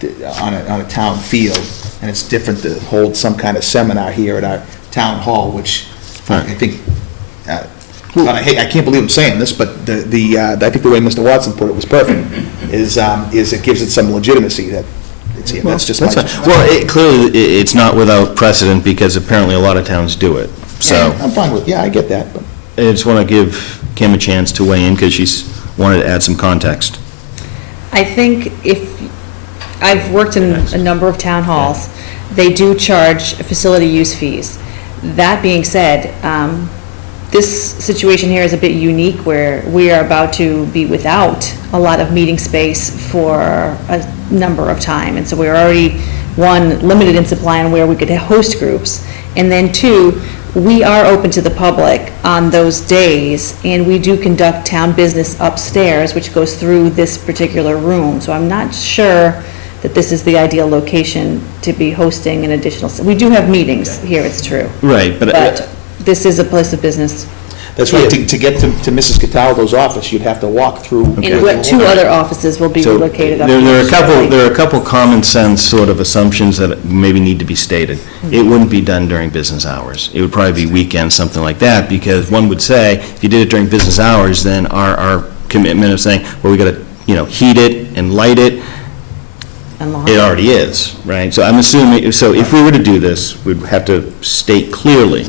a town field, and it's different to hold some kind of seminar here at our town hall, which I think, I can't believe I'm saying this, but I think the way Mr. Watson put it was perfect, is it gives it some legitimacy that it's here. That's just my... That's fine. Well, clearly, it's not without precedent, because apparently a lot of towns do it. So Yeah, I'm fine with, I get that, but... I just want to give Kim a chance to weigh in, because she's wanted to add some context. I think I've worked in a number of town halls, they do charge facility use fees. That being said, this situation here is a bit unique, where we are about to be without a lot of meeting space for a number of time, and so we're already, one, limited in supply on where we could host groups, and then two, we are open to the public on those days, and we do conduct town business upstairs, which goes through this particular room, so I'm not sure that this is the ideal location to be hosting an additional, we do have meetings here, it's true. Right, But this is a place of business. That's right, to get to Mrs. Cataldo's office, you'd have to walk through... And what two other offices will be So relocated up there here. are a couple common sense sort of assumptions that maybe need to be stated. It wouldn't be done during business hours. It would probably be weekends, something like that, because one would say, if you did it during business hours, then our commitment of saying, well, we got to, heat it and light it, it already is, right? So I'm assuming, so if we were to do this, we'd have to state clearly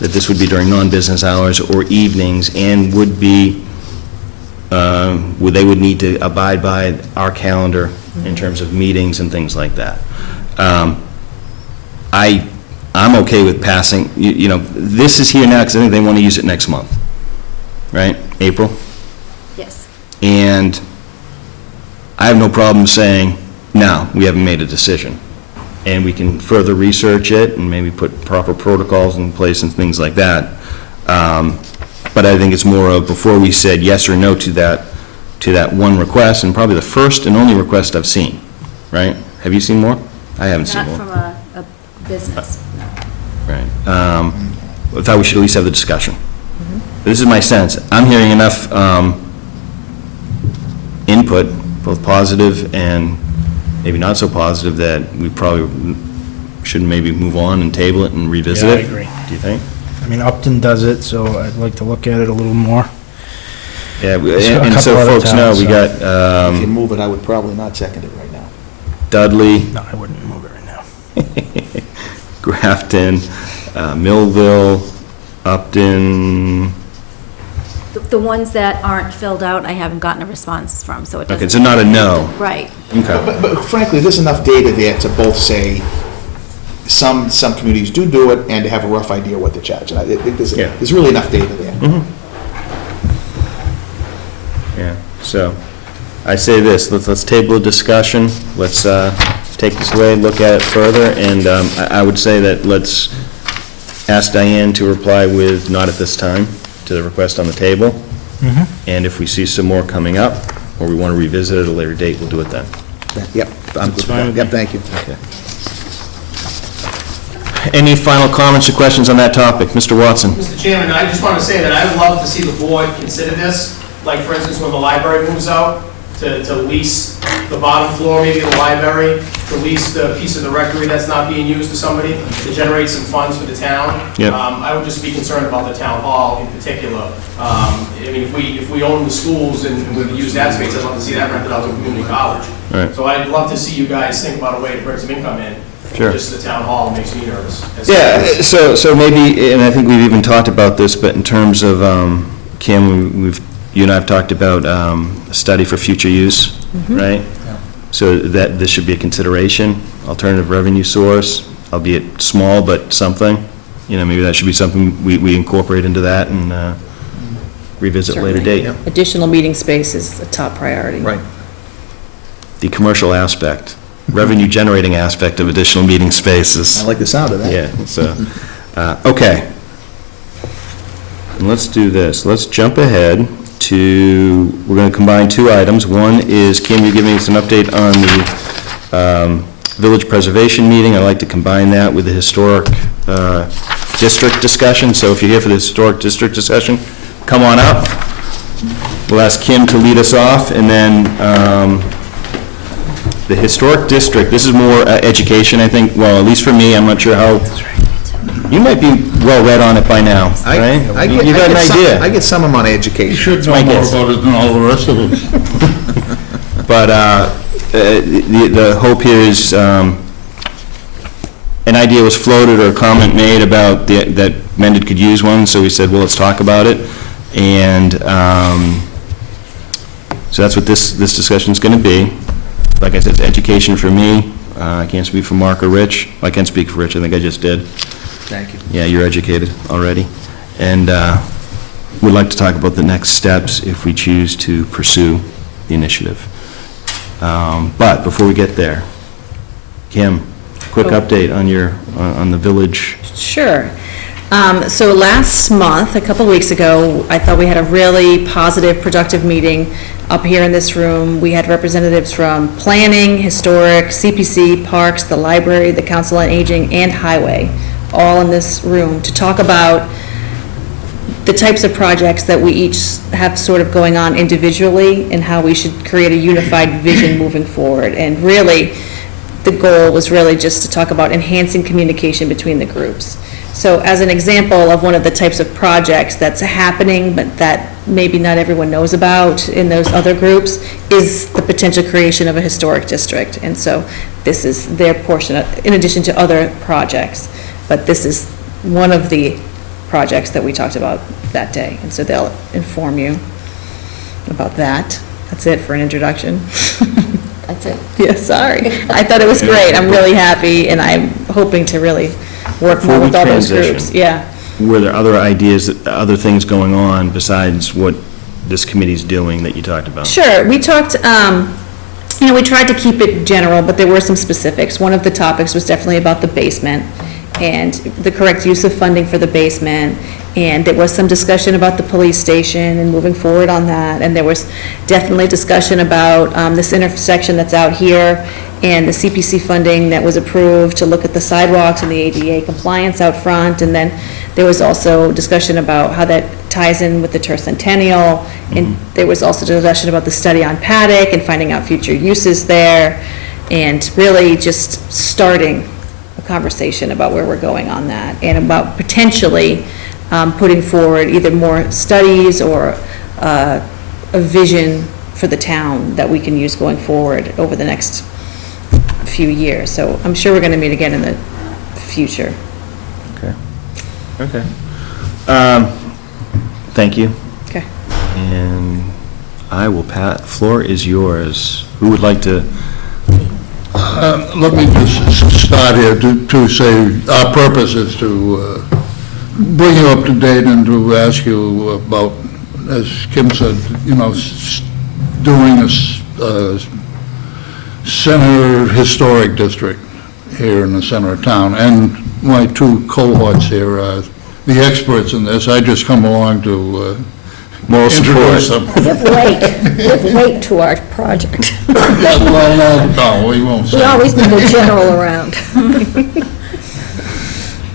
that this would be during non-business hours or evenings, and would be, they would need to abide by our calendar in terms of meetings and things like that. I'm okay with passing, this is here now because I think they want to use it next month, right? April? Yes. And I have no problem saying, no, we haven't made a decision. And we can further research it and maybe put proper protocols in place and things like that. But I think it's more of, before we said yes or no to that one request, and probably the first and only request I've seen, right? Have you seen more? I haven't seen Not one. from a business, no. Right. I thought we should at least have the discussion. This is my sense. I'm hearing enough input, both positive and maybe not so positive, that we probably should maybe move on and table it and revisit Yeah, I it. agree. Do you think? I mean, Upton does it, so I'd like to look at it a little more. Yeah, There's a and couple so other folks know, towns, we so- got If you move it, I would probably not second it right now. Dudley, No, I wouldn't move it right now. Grafton, Millville, Upton. The ones that aren't filled out, I haven't gotten a response from, so it doesn't. Okay, so not a no. Right. Okay. But frankly, there's enough data there to both say some communities do it and to have a rough idea what they're charging. I think Yeah. there's really enough data there. Yeah, so I say this, let's table a discussion, let's take this away, look at it further, and I would say that let's ask Diane to reply with not at this time to the request on the table. And if we see some more coming up, or we want to revisit it at a later date, we'll do it then. Yep, I'm good with that. Yep, thank you. Okay. Any final comments or questions on that topic? Mr. Watson? Mr. Chairman, I just want to say that I would love to see the board consider this, like, for instance, when the library moves out, to lease the bottom floor, maybe of the library, to lease the piece of the rectory that's not being used to somebody, to generate some funds for the town. Yep. I would just be concerned about the town hall in particular. I mean, if we own the schools and we use that space, I'd love to see that rented out to a community college. Right. So I'd love to see you guys think about a way to bring some income in. Sure. Just the town hall makes me nervous. Yeah, so maybe, and I think we've even talked about this, but in terms of, Kim, you and I have talked about a study for future use, right? So that this should be a consideration, alternative revenue source, albeit small, but something. You know, maybe that should be something we incorporate into that and revisit later Certainly. date. Additional meeting space is a top priority. Right. The commercial aspect, revenue-generating aspect of additional meeting spaces. I like the sound of that. Yeah, so, okay. And let's do this. Let's jump ahead to, we're going to combine two items. One is, Kim, you give me an update on the village preservation meeting. I'd like to combine that with the historic district discussion. So if you're here for the historic district discussion, come on up. We'll ask Kim to lead us off, and then the historic district, this is more education, I think, well, at least for me, I'm not sure how, you might be well-read on it by now, right? You got an idea. I get some amount of education. You should my know more guess. about it than all the rest of us. But the hope here is, an idea was floated or a comment made about that Mendon could use one, so we said, well, let's talk about it. And so that's what this discussion is going to be. Like I said, it's education for me. I can't speak for Mark or Rich. I can speak for Rich, I think I just did. Thank you. Yeah, you're educated already. And we'd like to talk about the next steps if we choose to pursue the initiative. But before we get there, Kim, quick update on on the village. Sure. So last month, a couple weeks ago, I thought we had a really positive, productive meeting up here in this room. We had representatives from planning, historic, CPC, parks, the library, the council on aging, and highway, all in this room to talk about the types of projects that we each have sort of going on individually and how we should create a unified vision moving forward. And really, the goal was really just to talk about enhancing communication between the groups. So as an example of one of the types of projects that's happening, but that maybe not everyone knows about in those other groups, is the potential creation of a historic district. And so this is their portion, in addition to other projects. But this is one of the projects that we talked about that day. And so they'll inform you about that. That's it for an introduction. That's it. Yeah, sorry. I thought it was great. I'm really happy, and I'm hoping to really work Before more we with all those transition. groups. Yeah. Were there other ideas, other things going on besides what this committee's doing that you talked about? Sure. We talked, we tried to keep it general, but there were some specifics. One of the topics was definitely about the basement and the correct use of funding for the basement. And there was some discussion about the police station and moving forward on that. And there was definitely discussion about this intersection that's out here and the CPC funding that was approved to look at the sidewalks and the ADA compliance out front. And then there was also discussion about how that ties in with the tercentennial. And there was also discussion about the study on Paddock and finding out future uses there, and really just starting a conversation about where we're going on that, and about potentially putting forward either more studies or a vision for the town that we can use going forward over the next few years. So I'm sure we're going to meet again in the future. Okay. Thank you. Okay. And I will floor is yours. Who would like to? Let me just start here to say our purpose is to bring you up to date and to ask you about, as Kim said, doing a center historic district here in the center of town. And my two cohorts here are the experts in this. I just come along to introduce them. Give weight to our project. No, we won't say. We always need a general around.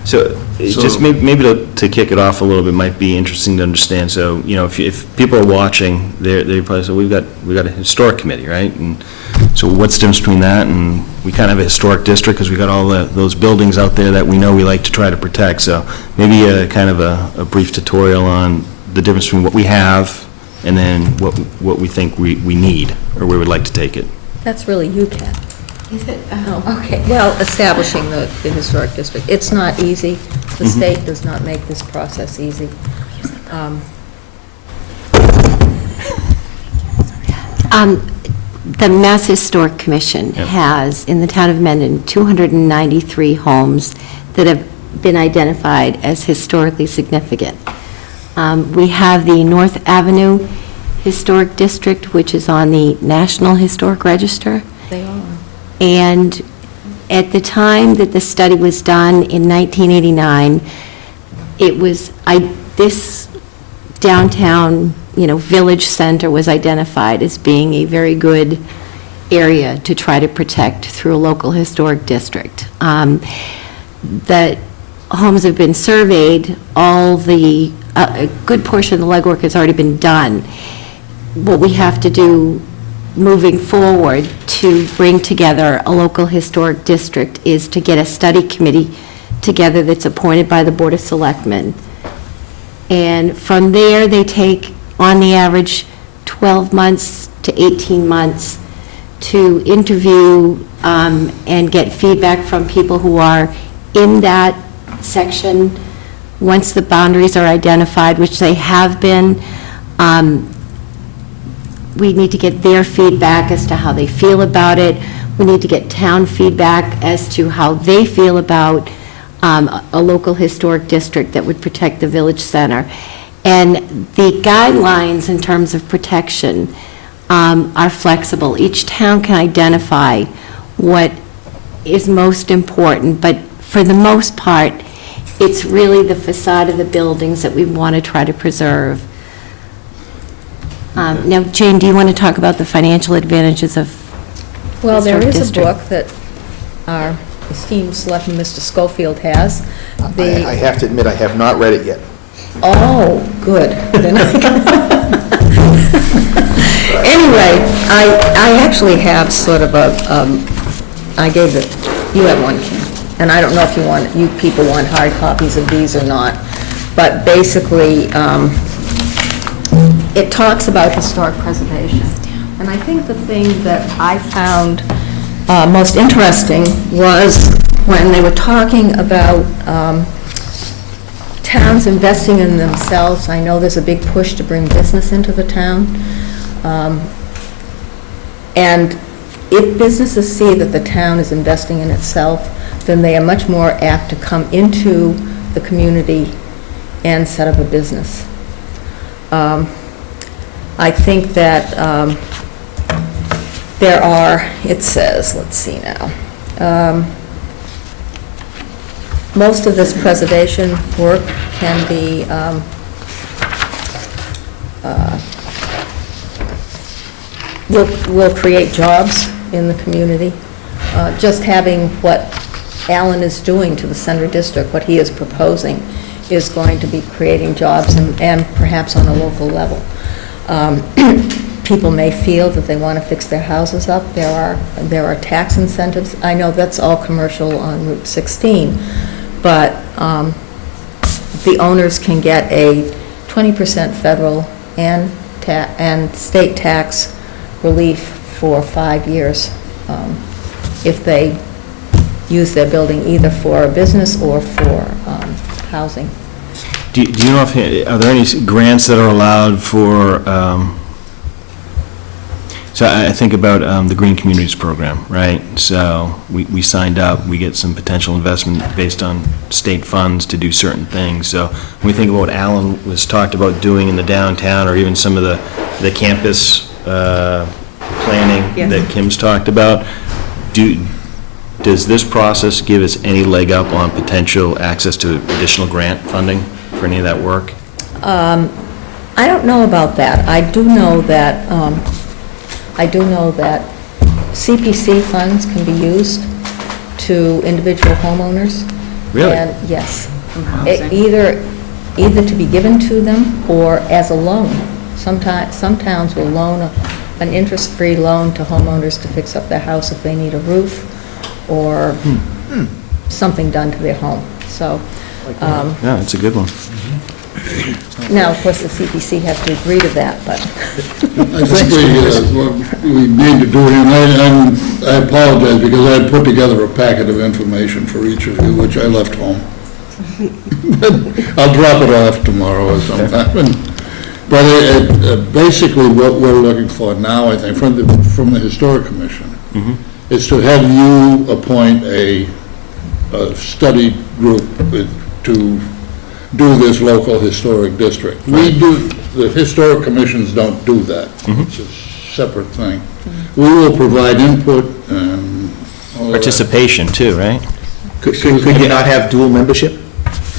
So, just maybe to kick it off a little bit, might be interesting to understand. So, if people are watching, they probably say, we've got a historic committee, right? And so what's the difference between that and we kind of have a historic district because we got all those buildings out there that we know we like to try to protect. So maybe a kind of a brief tutorial on the difference between what we have and then what we think we need or we would like to take it. That's really you, Kat. Is it? Oh, okay. Well, establishing the historic district, it's not easy. The state does not make this process easy. The Mass Historic Commission has, in the town of Mendon, 293 homes that have been identified as historically significant. We have the North Avenue Historic District, which is on the National Historic Register. They are. And at the time that the study was done in 1989, it was, this downtown, village center was identified as being a very good area to try to protect through a local historic district. The homes have been surveyed, a good portion of the legwork has already been done. What we have to do moving forward to bring together a local historic district is to get a study committee together that's appointed by the Board of Selectmen. And from there, they take, on the average, 12 months to 18 months to interview and get feedback from people who are in that section. Once the boundaries are identified, which they have been, we need to get their feedback as to how they feel about it. We need to get town feedback as to how they feel about a local historic district that would protect the village center. And the guidelines in terms of protection are flexible. Each town can identify what is most important, but for the most part, it's really the facade of the buildings that we want to try to preserve. Now, Jane, do you want to talk about the financial advantages of Well, there historic is a district? book that our esteemed selectman, Mr. Schofield, has. I have to admit, I have not read it yet. Oh, good. Anyway, I actually have sort of I gave it, you have one, Kim, and I don't know if you people want hard copies of these or not, but basically, it talks about historic preservation. And I think the thing that I found most interesting was when they were talking about towns investing in themselves. I know there's a big push to bring business into the town. And if businesses see that the town is investing in itself, then they are much more apt to come into the community and set up a business. I think that there are, it says, let's see now, most of this preservation work can be will create jobs in the community. just having what Alan is doing to the center district, what he is proposing, is going to be creating jobs and perhaps on a local level. People may feel that they want to fix their houses up. There are tax incentives. I know that's all commercial on Route 16, but the owners can get a 20% federal and state tax relief for 5 years if they use their building either for a business or for housing. Do you know if, are there any grants that are allowed for, so I think about the Green Communities Program, right? So we signed up, we get some potential investment based on state funds to do certain things. So when we think about what Alan was talked about doing in the downtown, or even some of the campus planning Yes. that Kim's talked about, does this process give us any leg up on potential access to additional grant funding for any of that work? I don't know about that. I do know that CPC funds can be used to individual homeowners. Really? And yes. Either to be given to them or as a loan. Some towns will loan an interest-free loan to homeowners to fix up their house if they need a roof or something done to their home. So, Yeah, it's a good one. now, of course, the CPC has to agree to that, but I think we need to do it, and I apologize because I had put together a packet of information for each of you, which I left home. I'll drop it off tomorrow or sometime. But basically what we're looking for now, I think, from the Historic Commission, is to have you appoint a study group to do this local historic district. We do, the historic commissions don't do that. It's a separate thing. We will provide input and all of that. Participation too, right? Could you not have dual membership?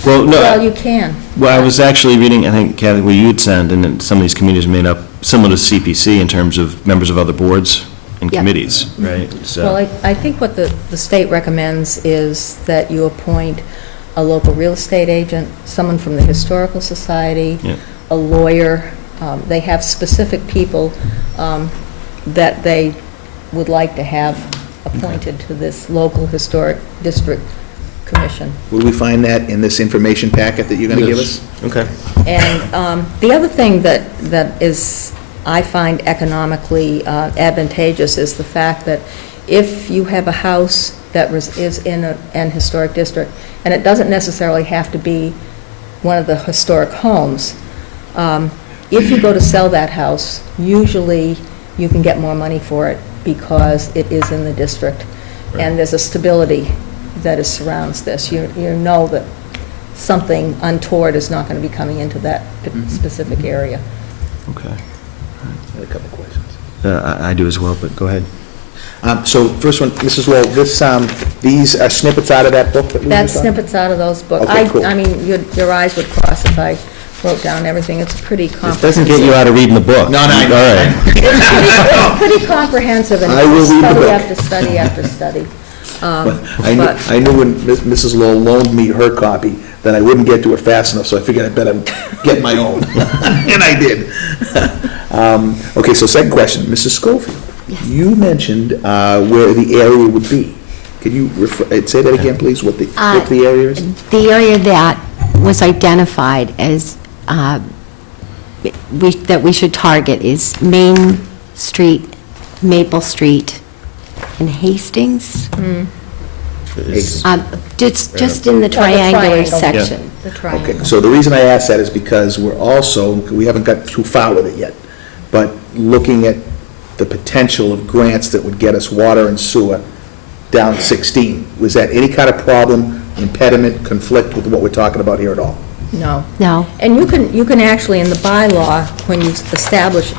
Well, no. well, you can. Well, I was actually reading, I think, Kathy, what you'd sent, and then some of these committees made up similar to CPC in terms of members of other boards and Yeah. committees, right? So. Well, I think what the state recommends is that you appoint a local real estate agent, someone from the Historical Society, Yeah. a lawyer. They have specific people that they would like to have appointed to this local historic district commission. Will we find that in this information packet that you're going to give us? Okay. And the other thing that is, I find economically advantageous is the fact that if you have a house that is in an historic district, and it doesn't necessarily have to be one of the historic homes, if you go to sell that house, usually you can get more money for it because it is in the district. And there's a stability that surrounds this. You know that something untoward is not going to be coming into that specific area. Okay. I had a couple questions. I do as well, but go ahead. So first one, Mrs. Wall, these are snippets out of that book that we That's just snippets out of those books. Okay, cool. I mean, your eyes would cross if I wrote down everything. It's pretty This comprehensive. doesn't get you out of reading the book. No, no, I know. All right. It's pretty comprehensive, and I will it's read the study book. after study after study. I knew when Mrs. Lowell loaned me her copy that I wouldn't get to it fast enough, so I figured I'd better get my own. And I did. Okay, so second question, Mrs. Schofield. You mentioned where the area would be. Could you say that again, please, what the area is? The area that was identified as, that we should target is Main Street, Maple Street, and Hastings. Just in the triangular section. The triangle. Okay, so the reason I ask that is because we haven't got too far with it yet, but looking at the potential of grants that would get us water and sewer down 16. Was that any kind of problem, impediment, conflict with what we're talking about here at all? No. No. And you can actually, in the bylaw, when you establish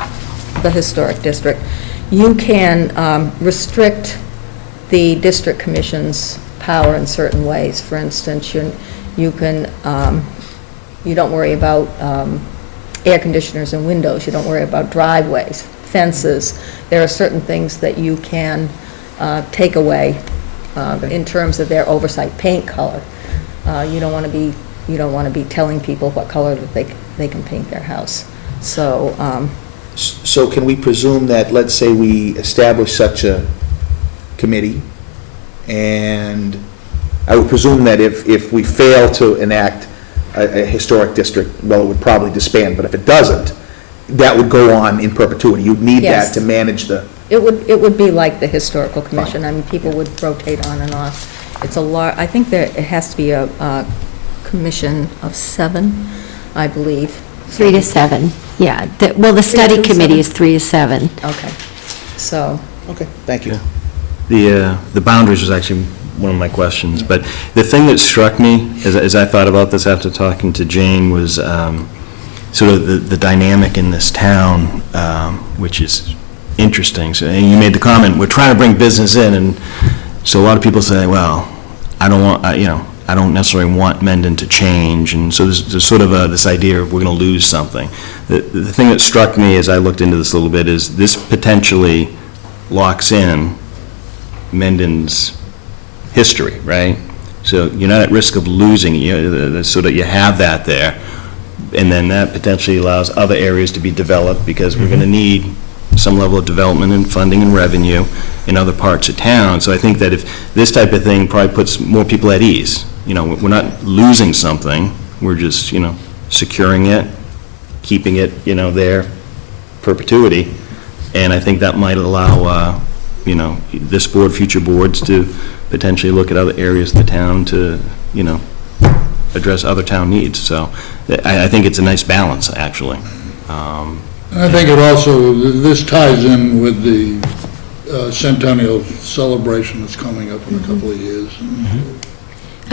the historic district, you can restrict the district commission's power in certain ways. For instance, you don't worry about air conditioners and windows, you don't worry about driveways, fences. There are certain things that you can takeaway in terms of their oversight paint color. You don't want to be telling people what color that they can paint their house. So, So can we presume that, let's say we establish such a committee, and I would presume that if we fail to enact a historic district, well, it would probably disband, but if it doesn't, that would go on in perpetuity. You'd need that Yes. to manage the... it would be like the historical commission. I mean, people would rotate on and off. It's I think it has to be a commission of 7, I believe. 3 to 7, yeah. Well, the 3 study to committee 7? is 3 to 7. Okay, so, Okay, thank you. The boundaries was actually one of my questions, but the thing that struck me, as I thought about this after talking to Jane, was sort of the dynamic in this town, which is interesting. So, and you made the comment, we're trying to bring business in, and so a lot of people say, well, I don't necessarily want Mendon to change, and so there's sort of this idea of we're going to lose something. The thing that struck me as I looked into this a little bit is this potentially locks in Mendon's history, right? So you're not at risk of losing it, so that you have that there, and then that potentially allows other areas to be developed, because we're going to need some level of development and funding and revenue in other parts of town. So I think that if this type of thing probably puts more people at ease. We're not losing something, we're just, securing it, keeping it, there, perpetuity. And I think that might allow, this board, future boards, to potentially look at other areas of the town to, address other town needs. So I think it's a nice balance, actually. I think it also, this ties in with the centennial celebration that's coming up in a couple of years.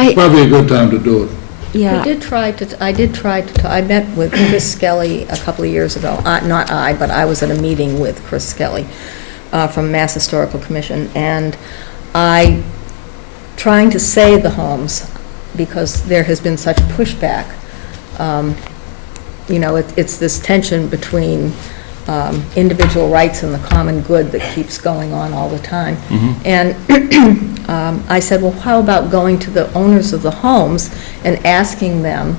It's probably a good time to do it. Yeah. I did try to, I met with Chris Skelly a couple of years ago, not I, but I was at a meeting with Chris Skelly from Mass Historical Commission, and trying to save the homes, because there has been such pushback. It's this tension between individual rights and the common good that keeps going on all the time. And I said, well, how about going to the owners of the homes and asking them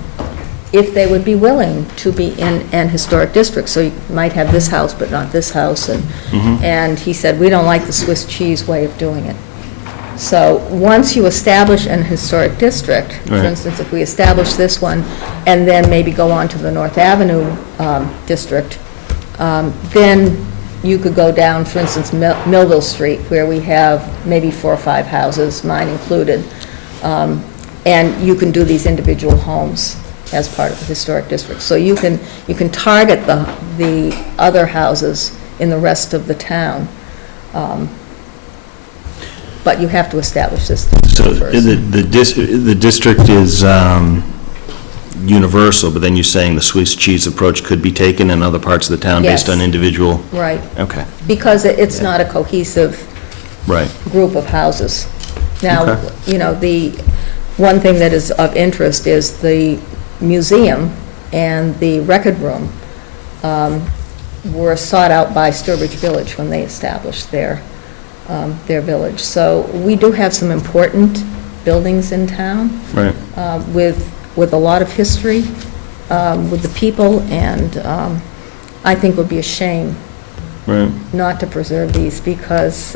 if they would be willing to be in an historic district? So you might have this house, but not this house. And he said, we don't like the Swiss cheese way of doing it. So once you establish an historic district, for instance, if we establish this one and then maybe go on to the North Avenue district, then you could go down, for instance, Millville Street, where we have maybe 4 or 5 houses, mine included, and you can do these individual homes as part of the historic district. So you can target the other houses in the rest of the town. But you have to establish this So first. the district is universal, but then you're saying the Swiss cheese approach could be taken in other parts of the town based Yes. on individual? Right. Okay. Because it's not a cohesive Right. group of houses. Now, Okay. the one thing that is of interest is the museum and the record room were sought out by Sturbridge Village when they established their village. So we do have some important buildings in town. Right. With a lot of history, with the people, and I think it would be a shame not to preserve these, because,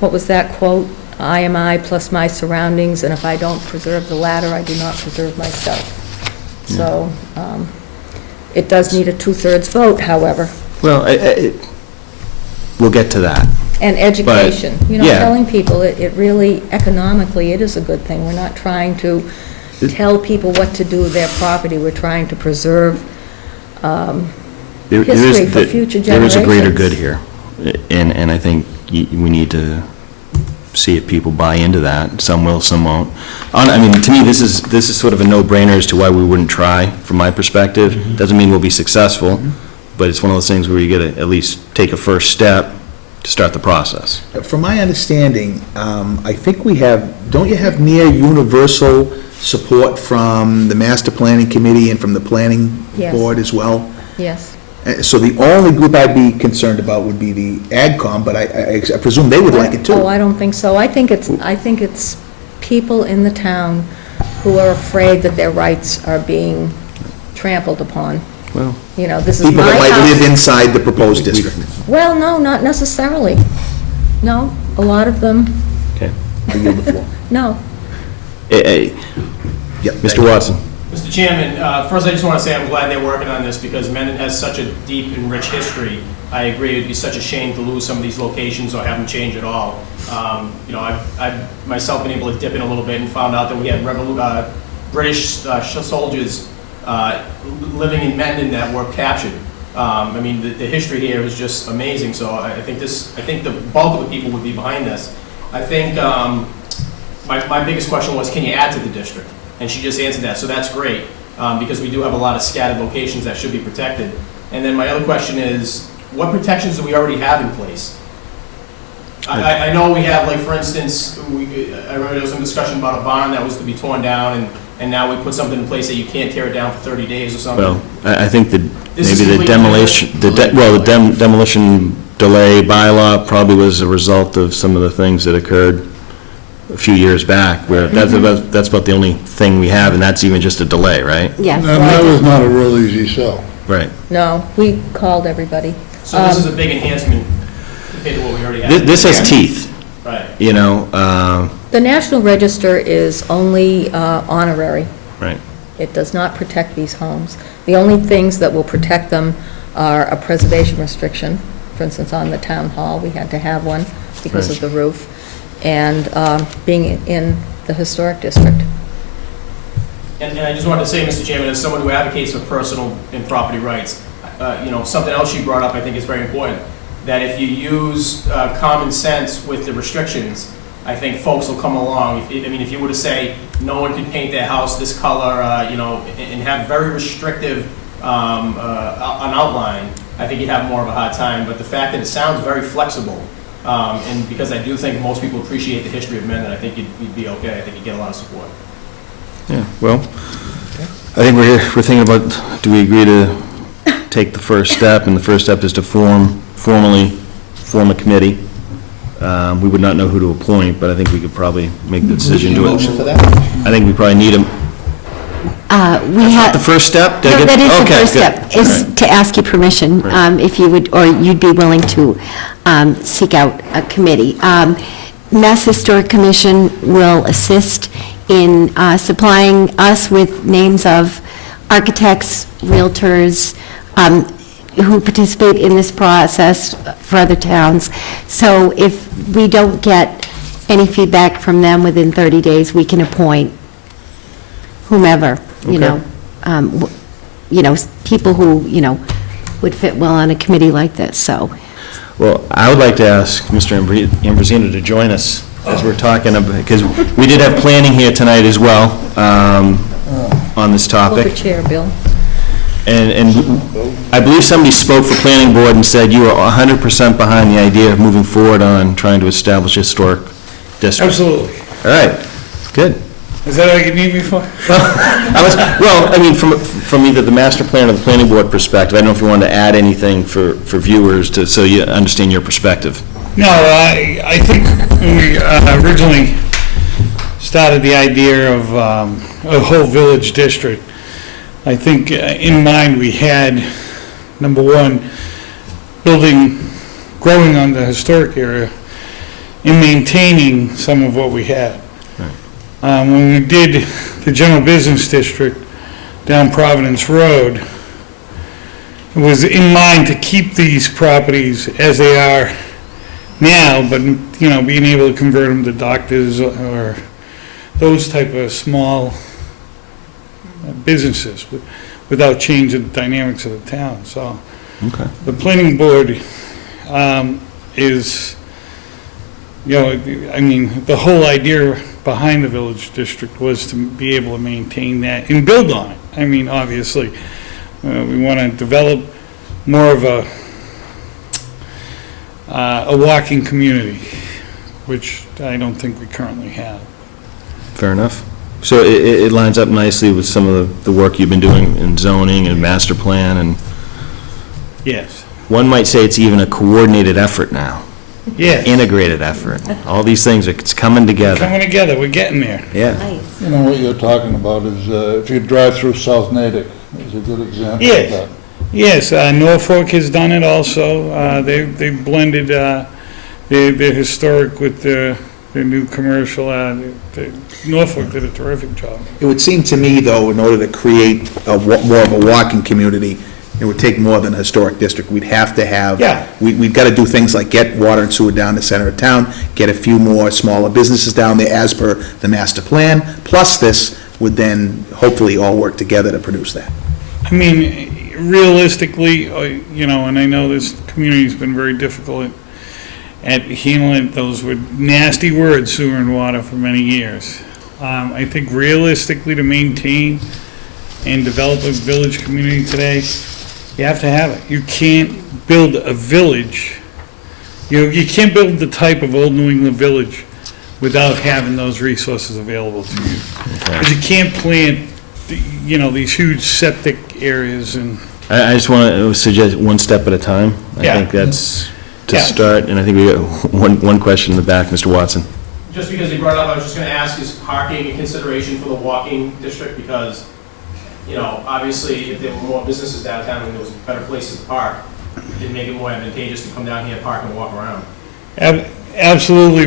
what was that quote? I am I plus my surroundings, and if I don't preserve the latter, I do not preserve myself. So, it does need a 2/3 vote, however. Well, we'll get to that. And education, yeah. telling people it really, economically, it is a good thing. We're not trying to tell people what to do with their property. We're trying to preserve history for future generations. There is a greater good here, and I think we need to see if people buy into that. Some will, some won't. I mean, to me, this is sort of a no-brainer as to why we wouldn't try, from my perspective. Doesn't mean we'll be successful, but it's one of those things where you got to at least take a first step to start the process. From my understanding, I think don't you have near universal support from the Master Planning Committee and from the Planning Yes. Board as well? Yes. So the only group I'd be concerned about would be the AgCom, but I presume they would like it too. Oh, I don't think so. I think it's people in the town who are afraid that their rights are being trampled upon. Well, You know, this is my People that might live house. inside the proposed district. Well, no, not necessarily. No, a lot of them, okay. I yield the floor. no. Hey, Yep, Mr. Watson? Mr. Chairman, first I just want to say I'm glad they're working on this because Mendon has such a deep and rich history. I agree, it'd be such a shame to lose some of these locations or have them change at all. You know, I've myself been able to dip in a little bit and found out that we had British soldiers living in Mendon that were captured. I mean, the history here is just amazing, so I think the bulk of the people would be behind this. I think my biggest question was, can you add to the district? And she just answered that, so that's great, because we do have a lot of scattered locations that should be protected. And then my other question is, what protections do we already have in place? I know we have, like, for instance, I remember there was some discussion about a barn that was to be torn down, and now we put something in place that you can't tear it down for 30 days or something. Well, I think that This is maybe the completely demolition, demolition delay bylaw probably was a result of some of the things that occurred a few years back, where that's about the only thing we have, and that's even just a delay, right? Yeah. And that was not a real easy sell. Right. No, we called everybody. So this is a big enhancement compared to what we already have. This has teeth, Right. you know, The National Register is only honorary. right. It does not protect these homes. The only things that will protect them are a preservation restriction. For instance, on the town hall, we had to have one because of the roof, and being in the historic district. And I just wanted to say, Mr. Chairman, as someone who advocates for personal and property rights, you know, something else you brought up I think is very important, that if you use common sense with the restrictions, I think folks will come along. I mean, if you were to say, no one can paint their house this color, you know, and have very restrictive an outline, I think you'd have more of a hard time. But the fact that it sounds very flexible, and because I do think most people appreciate the history of Mendon, I think you'd be okay. I think you'd get a lot of support. Yeah, well, I think we're thinking about, do we agree to take the first step? And the first step is to formally form a committee. We would not know who to appoint, but I think we could probably make the decision to it. Motion for that? I think we probably need a, We have. the first step? Did I No, get- that is the okay, first good. step, is All right. to ask your permission, Right. if you would, or you'd be willing to seek out a committee. Mass Historic Commission will assist in supplying us with names of architects, realtors, who participate in this process for other towns. So if we don't get any feedback from them within 30 days, we can appoint whomever, you know, people who, would fit well on a committee like this, so. Well, I would like to ask Mr. Ambrosino to join us as we're talking, because we did have planning here tonight as well on this Hold the topic. chair, Bill. And I believe somebody spoke for planning board and said you are 100% behind the idea of moving forward on trying to establish a historic district. Absolutely. All right, good. Is that all you need me for? Well, I mean, from either the master plan or the planning board perspective, I don't know if you wanted to add anything for viewers to, so you understand your perspective. No, I think when we originally started the idea of a whole village district, I think in mind we had, number one, growing on the historic area and maintaining some of what we had. When we did the general business district down Providence Road, it was in mind to keep these properties as they are now, but, being able to convert them to doctors or those type of small businesses without changing the dynamics of the town, so. Okay. The planning board is, the whole idea behind the village district was to be able to maintain that and build on it. Obviously, we want to develop more of a walking community, which I don't think we currently have. Fair enough. So it lines up nicely with some of the work you've been doing in zoning and master plan and Yes. One might say it's even a coordinated effort now, Yes. integrated effort. All these things, it's coming together. Coming together, we're getting there. Yeah. You know, what you're talking about is, if you drive through South Natick, is a good example of Yes. that. Yes, Norfolk has done it also. They've blended their historic with their new commercial. Norfolk did a terrific job. It would seem to me, though, in order to create more of a walking community, it would take more than a historic district. We'd have to have. Yeah. We've got to do things like get water and sewer down the center of town, get a few more smaller businesses down there as per the master plan, plus this would then hopefully all work together to produce that. I mean, realistically, you know, and I know this community's been very difficult at handling those were nasty words, sewer and water, for many years. I think realistically, to maintain and develop a village community today, you have to have it. You can't build a village, you can't build the type of old New England village without having those resources available to you. Because you can't plant, you know, these huge septic areas and. I just want to suggest one step at a time. I Yeah. think that's to Yeah. start, and I think we got one question in the back, Mr. Watson. Just because you brought it up, I was just gonna ask, is parking a consideration for the walking district? Because, you know, obviously, if there were more businesses downtown and there was better places to park, it'd make it more advantageous to come down here, park and walk around. Absolutely,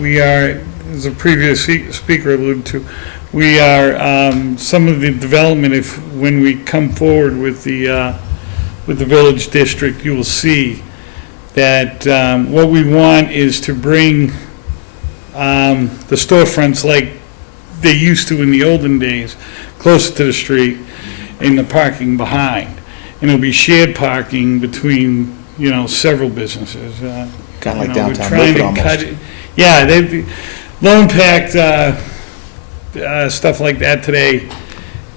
we are, as a previous speaker alluded to, we are, some of the development, when we come forward with the village district, you will see that, what we want is to bring, the storefronts like they used to in the olden days, closer to the street, and the parking behind. And it'll be shared parking between, you know, several businesses. Kind of like we're downtown trying Milford to cut almost. it. Yeah, low impact stuff like that today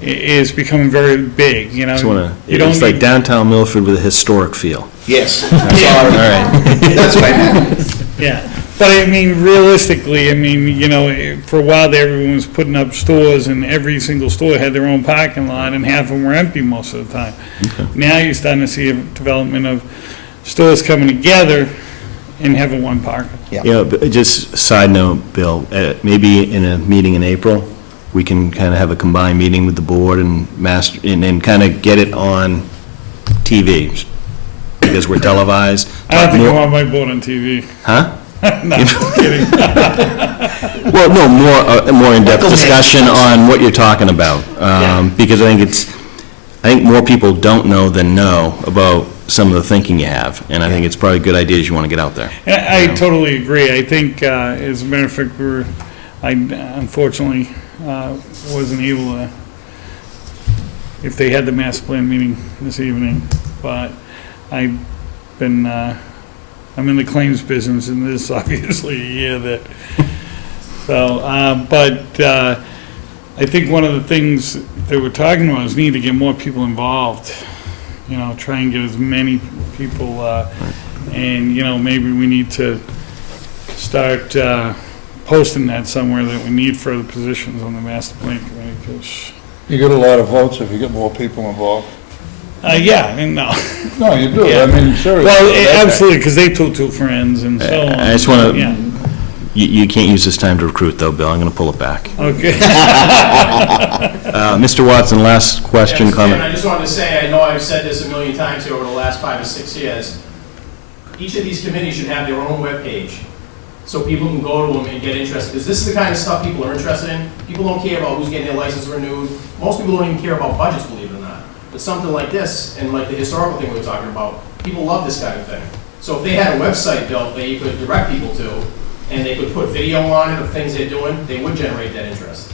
is becoming very big, you know. Just want You to, don't it's like need- downtown Milford with a historic feel. Yes. All right. That's what I meant. Yeah, but I mean, realistically, I mean, you know, for a while there, everyone was putting up stores, and every single store had their own parking lot, and half of them were empty most of the time. Now you're starting to see a development of stores coming together and having one parking. Yeah. You know, but just side note, Bill, maybe in a meeting in April, we can kind of have a combined meeting with the board and and kind of get it on TV, because we're televised. I don't think I want my board on TV. Huh? No, I'm kidding. Well, no, more in-depth discussion on what you're talking about, because I think more people don't know than know about some of the thinking you have, and I think it's probably good ideas you want to get out there. And I totally agree. I think, as a matter of fact, I unfortunately wasn't able to, if they had the master plan meeting this evening, but I've been, I'm in the claims business, and this is obviously a year that, so, but I think one of the things that we're talking about is need to get more people involved, you know, try and get as many people, and, you know, maybe we need to start posting that somewhere, that we need further positions on the master plan committee, because, You get a lot of votes if you get more people involved. yeah, and no. No, you do, Yeah. I mean, seriously. Well, absolutely, because they told two friends and so on. I just want Yeah. to, you can't use this time to recruit, though, Bill. I'm going to pull it back. Okay. Mr. Watson, last question, Yes, Mr. Chairman, comment? I just wanted to say, I know I've said this a million times here over the last 5 or 6 years. Each of these committees should have their own webpage, so people can go to them and get interested, because this is the kind of stuff people are interested in. People don't care about who's getting their license renewed. Most people don't even care about budgets, believe it or not. But something like this, and like the historical thing we were talking about, people love this kind of thing. So if they had a website built that you could direct people to, and they could put video on it of things they're doing, they would generate that interest.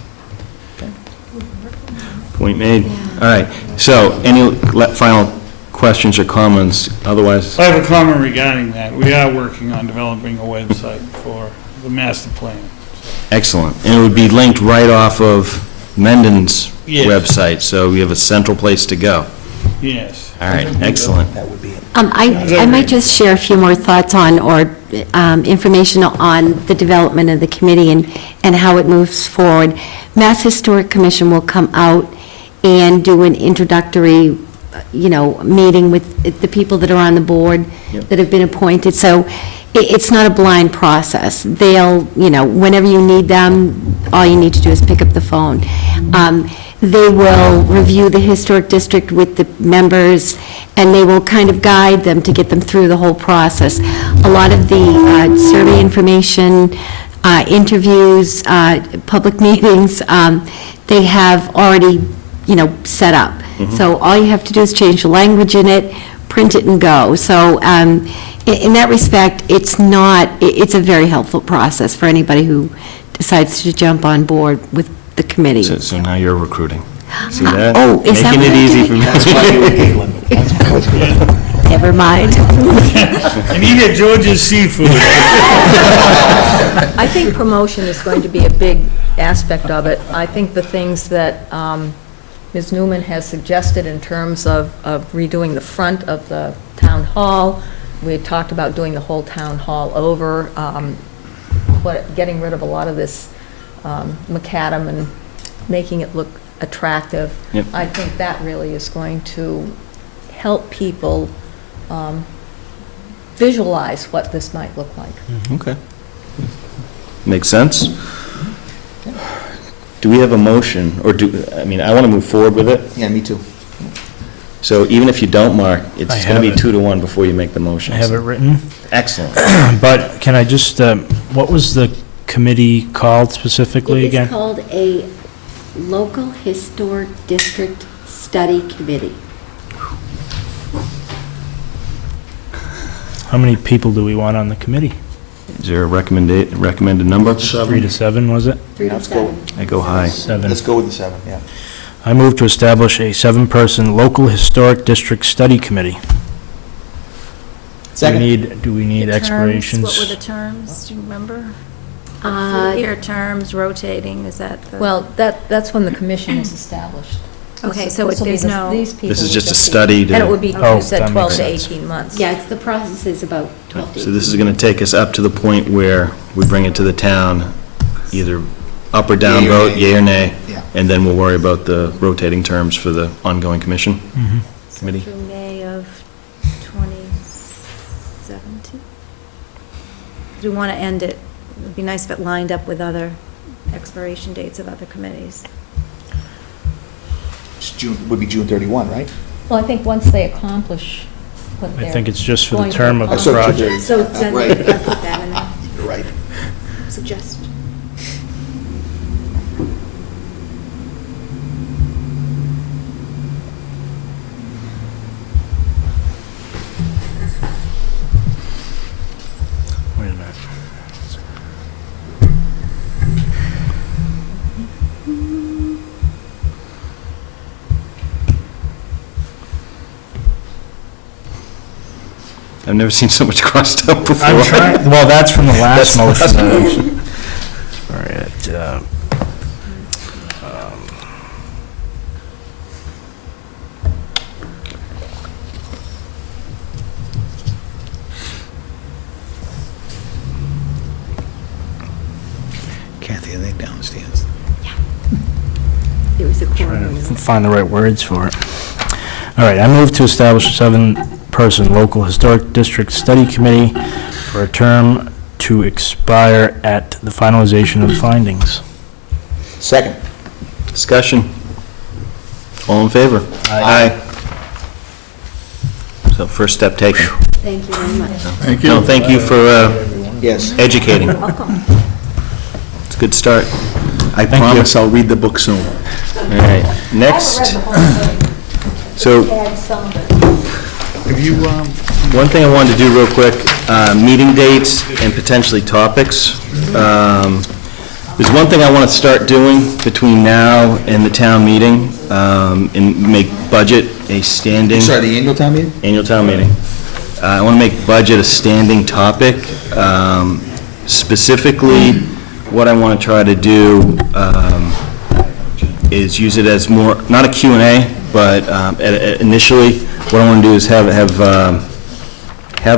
Point made. All right. So, any final questions or comments? Otherwise, I have a comment regarding that. We are working on developing a website for the master plan. excellent. And it would be linked right off of Mendon's Yes. website, so we have a central place to go. Yes. All right, excellent. That would be it. I might just share a few more thoughts on, or information on the development of the committee and how it moves forward. Mass Historic Commission will come out and do an introductory meeting with the people that are on the board that have been appointed. So it's not a blind process. They'll, whenever you need them, all you need to do is pick up the phone. They will review the historic district with the members, and they will kind of guide them to get them through the whole process. A lot of the survey information, interviews, public meetings, they have already, set up. So all you have to do is change the language in it, print it and go. So in that respect, it's a very helpful process for anybody who decides to jump on board with the committee. So now you're recruiting. See that? Oh, is that Making what it I'm easy doing? for me. Never mind. And you get George's seafood. I think promotion is going to be a big aspect of it. I think the things that Ms. Newman has suggested in terms of redoing the front of the town hall, we had talked about doing the whole town hall over, getting rid of a lot of this macadam and making it look attractive. Yep. I think that really is going to help people visualize what this might look like. Okay. Makes sense. Do we have a motion, or I want to move forward with it. Yeah, me too. So even if you don't, Mark, it's I going to be have it. 2-1 before you make the motion. I have it written. Excellent. But can I just, what was the committee called specifically It again? is called a Local Historic District Study Committee. How many people do we want on the committee? Is there a recommended number? 3 to 7, was it? 3 to Let's go. 7. I go high. 7. Let's go with the 7, yeah. I move to establish a 7-person local historic district study committee. Second. Do we need The terms, expirations? What were the terms, do you remember? Uh, 3-year terms, rotating, is that the? Well, that's when the commission is established. Okay, so This will be there's the- no. these people This is would just a be- study to... And it would be, Oh, you said that 12 makes to sense. 18 months. Yeah, the process is about 12 to So this is going to take us up to the point where we bring it to the town, either up or down Yea or vote, nay. yea or nay, Yeah. and then we'll worry about the rotating terms for the ongoing commission committee. Through May of 2017? Do we want to end it? It would be nice if it lined up with other expiration dates of other committees. Would be June 31, right? Well, I think once they accomplish what I they're. think it's just for the going to term of the accomplish. project. So then we Right. can put that in there, You're right. suggest. Wait a minute. I've never seen so much crossed out before. I'm trying, well, that's from the last That's- motion. All right, Kathy, are they downstairs? It was a trying quorum. to find the right words for it. All right, I move to establish a 7-person local historic district study committee for a term to expire at the finalization of the findings. Second. Discussion. All in favor? Aye. So first step taken. Thank you very much. Thank you. No, thank you for Yes. educating. It's a good start. I promise I'll read the book soon. All right, next. So, Have you, one thing I wanted to do real quick, meeting dates and potentially topics. There's one thing I want to start doing between now and the town meeting, and make budget a standing... sorry, the annual town meeting? Annual town meeting. I want to make budget a standing topic. Specifically, what I want to try to do is use it as more, not a Q&A, but initially, what I want to do is have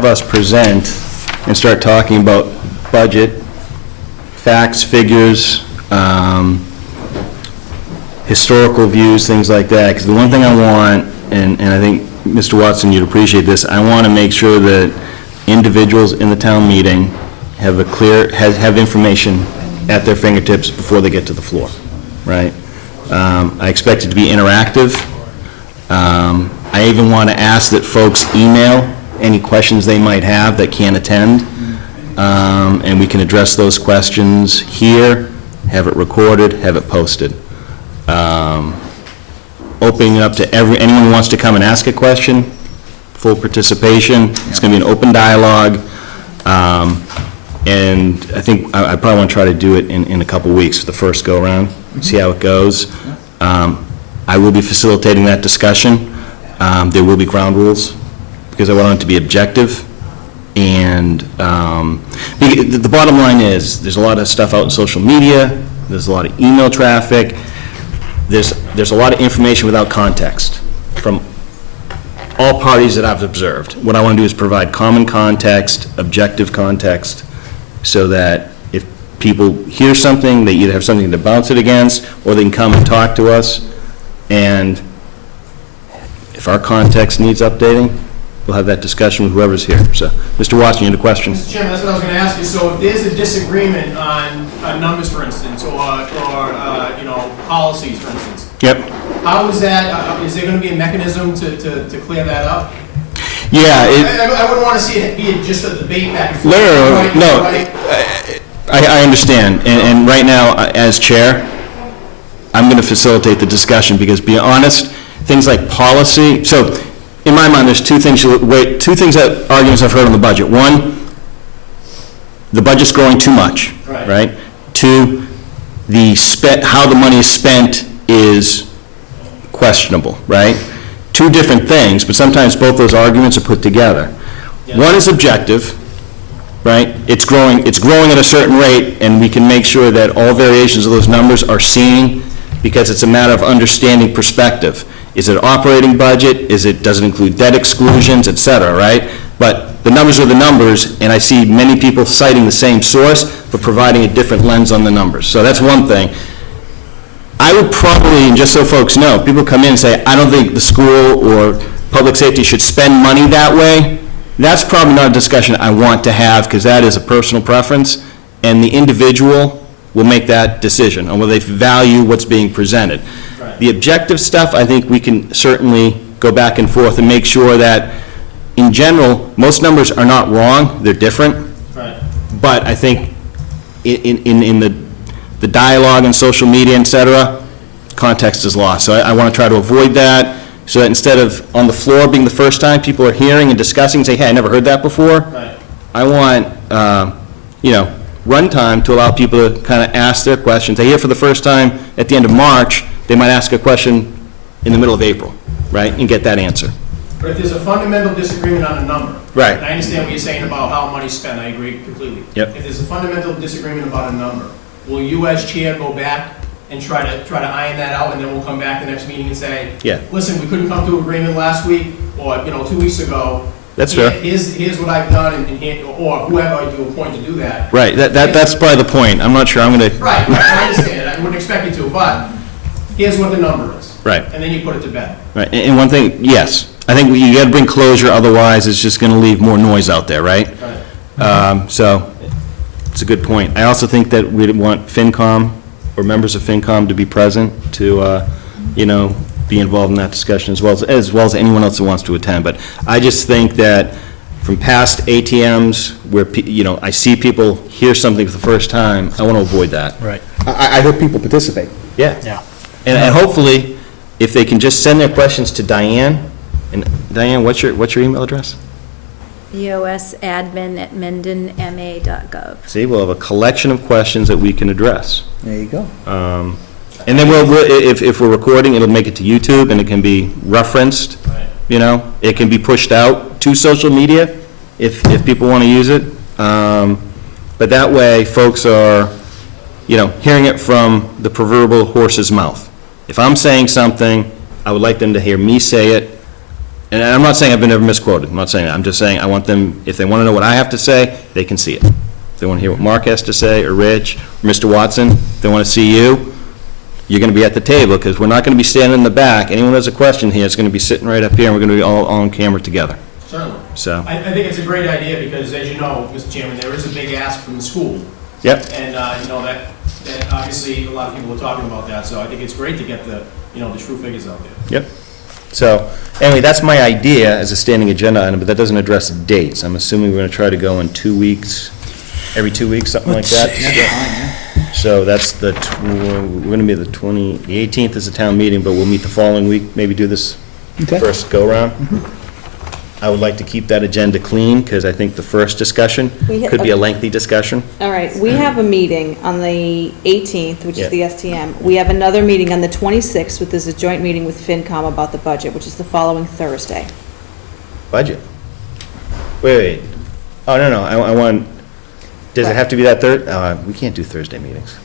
us present and start talking about budget, facts, figures, historical views, things like that. Because the one thing I want and I think, Mr. Watson, you'd appreciate this, I want to make sure that individuals in the town meeting have have information at their fingertips before they get to the floor, right? I expect it to be interactive. I even want to ask that folks email any questions they might have that can't attend, and we can address those questions here, have it recorded, have it posted. Opening it up to anyone who wants to come and ask a question, full participation. It's going to be an open dialogue, and I think I probably want to try to do it in a couple weeks, the first go-around, see how it goes. I will be facilitating that discussion. There will be ground rules, because I want it to be objective. And the bottom line is, there's a lot of stuff out in social media, there's a lot of email traffic, there's a lot of information without context from all parties that I've observed. What I want to do is provide common context, objective context, so that if people hear something, they either have something to bounce it against, or they can come and talk to us. And if our context needs updating, we'll have that discussion with whoever's here. So, Mr. Watson, you had a question? Mr. Chairman, that's what I was going to ask you. So if there's a disagreement on numbers, for instance, or policies, for instance. Yep. How is that, is there going to be a mechanism to clear that up? Yeah. I wouldn't want to see it be just a debate back and forth. No. I understand. And right now, as chair, I'm going to facilitate the discussion, because, to be honest, things like policy, so in my mind, there's two things arguments I've heard on the budget. One, the budget's growing too much, right? Two, how the money is spent is questionable, right? Two different things, but sometimes both those arguments are put together. Yeah. One is objective, right? It's growing at a certain rate, and we can make sure that all variations of those numbers are seen, because it's a matter of understanding perspective. Is it operating budget? Does it include debt exclusions, et cetera, right? But the numbers are the numbers, and I see many people citing the same source, but providing a different lens on the numbers. So that's one thing. I would probably, and just so folks know, people come in and say, I don't think the school or public safety should spend money that way. That's probably not a discussion I want to have, because that is a personal preference, and the individual will make that decision on whether they value what's being presented. Right. The objective stuff, I think we can certainly go back and forth and make sure that, in general, most numbers are not wrong, they're different. Right. But I think in the dialogue and social media, et cetera, context is lost. So I want to try to avoid that, so that instead of on the floor being the first time people are hearing and discussing, say, hey, I never heard that before. Right. I want, run time to allow people to kind of ask their questions. They hear for the first time at the end of March, they might ask a question in the middle of April, right, and get that answer. But if there's a fundamental disagreement on a number, right, and I understand what you're saying about how money's spent, I agree completely. Yep. If there's a fundamental disagreement about a number, will you as chair go back and try to iron that out, and then we'll come back the next meeting and say, yeah, listen, we couldn't come to agreement last week, or 2 weeks ago. That's fair. Here's what I've done, or whoever you appoint to do that. Right. That's probably the point. I'm not sure I'm going to. Right. I understand. I wouldn't expect you to, but here's what the number is. Right. And then you put it to bed. Right. And one thing, yes, I think you got to bring closure. Otherwise, it's just going to leave more noise out there, right? Right. So it's a good point. I also think that we'd want FinCom or members of FinCom to be present to, be involved in that discussion, as well as anyone else who wants to attend. But I just think that from past ATMs where I see people hear something for the first time, I want to avoid that. Right. I hope people participate. Yeah. Yeah. And hopefully, if they can just send their questions to Diane, and Diane, what's your email address? bosadmin@mendonma.gov. See, we'll have a collection of questions that we can address. There you go. And then if we're recording, it'll make it to YouTube, and it can be referenced. Right. It can be pushed out to social media if people want to use it. But that way, folks are, hearing it from the proverbial horse's mouth. If I'm saying something, I would like them to hear me say it. And I'm not saying I've been ever misquoted. I'm not saying that. I'm just saying I want them, if they want to know what I have to say, they can see it. If they want to hear what Mark has to say, or Rich, or Mr. Watson, if they want to see you, you're going to be at the table, because we're not going to be standing in the back. Anyone who has a question here is going to be sitting right up here, and we're going to be all on camera together. Certainly. So, I think it's a great idea because, as you know, Mr. Chairman, there is a big ask from the school. yep. And, that obviously, a lot of people are talking about that, so I think it's great to get the true figures out there. Yep. So, anyway, that's my idea as a standing agenda item, but that doesn't address dates. I'm assuming we're going to try to go in 2 weeks, every 2 weeks, something like that. So that's we're going to be the 18th is the town meeting, but we'll meet the following week, maybe do this first go-around. I would like to keep that agenda clean, because I think the first discussion could be a lengthy discussion. All right, we have a meeting on the 18th, which is the STM. We have another meeting on the 26th, which is a joint meeting with FinCom about the budget, which is the following Thursday. Budget? Wait. Oh, no, I want, does it have to be that third? We can't do Thursday meetings.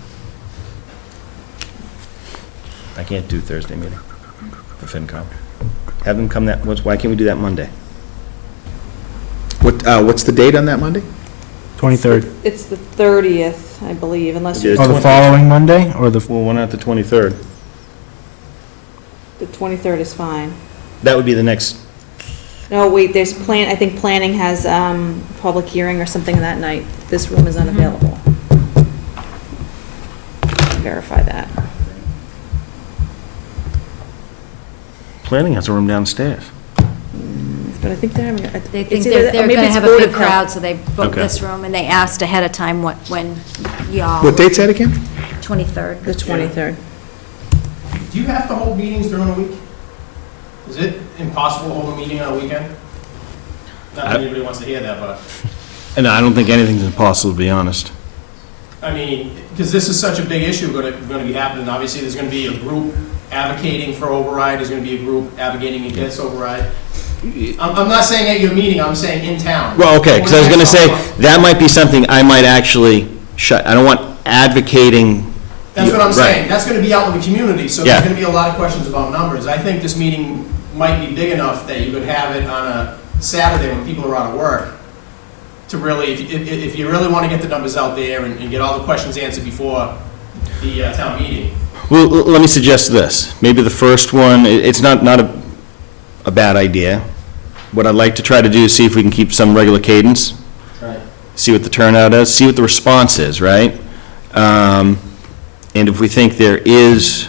I can't do Thursday meeting for FinCom. Have them come why can't we do that Monday? What's the date on that Monday? 23rd. It's the 30th, I believe, unless Yeah, you, Oh, the following Monday, or the, Well, why not the 23rd? the 23rd is fine. That would be the next, No, wait, I think planning has public hearing or something that night. This room is unavailable. Verify that. planning has a room downstairs. But I think they're having, They it's think either, they're maybe going to it's have a Board big of Health. crowd, so they booked Okay. this room, and they asked ahead of time when y'all. What date's that again? 23rd. The 23rd. Do you have to hold meetings during the week? Is it impossible to hold a meeting on a weekend? Not that anybody wants to hear that, but, And I don't think anything's impossible, to be honest. I mean, because this is such a big issue going to be happening. Obviously, there's going to be a group advocating for override, there's going to be a group advocating against override. I'm not saying at your meeting, I'm saying in town. Well, okay, because I was going to say, that might be something I might actually shut, I don't want advocating. That's what I'm Right. saying. That's going to be out in the community, so Yeah. there's going to be a lot of questions about numbers. I think this meeting might be big enough that you could have it on a Saturday when people are out of work to really, if you really want to get the numbers out there and get all the questions answered before the town meeting. Well, let me suggest this. Maybe the first one, it's not a bad idea. What I'd like to try to do is see if we can keep some regular cadence, Right. see what the turnout is, see what the response is, right? And if we think there is,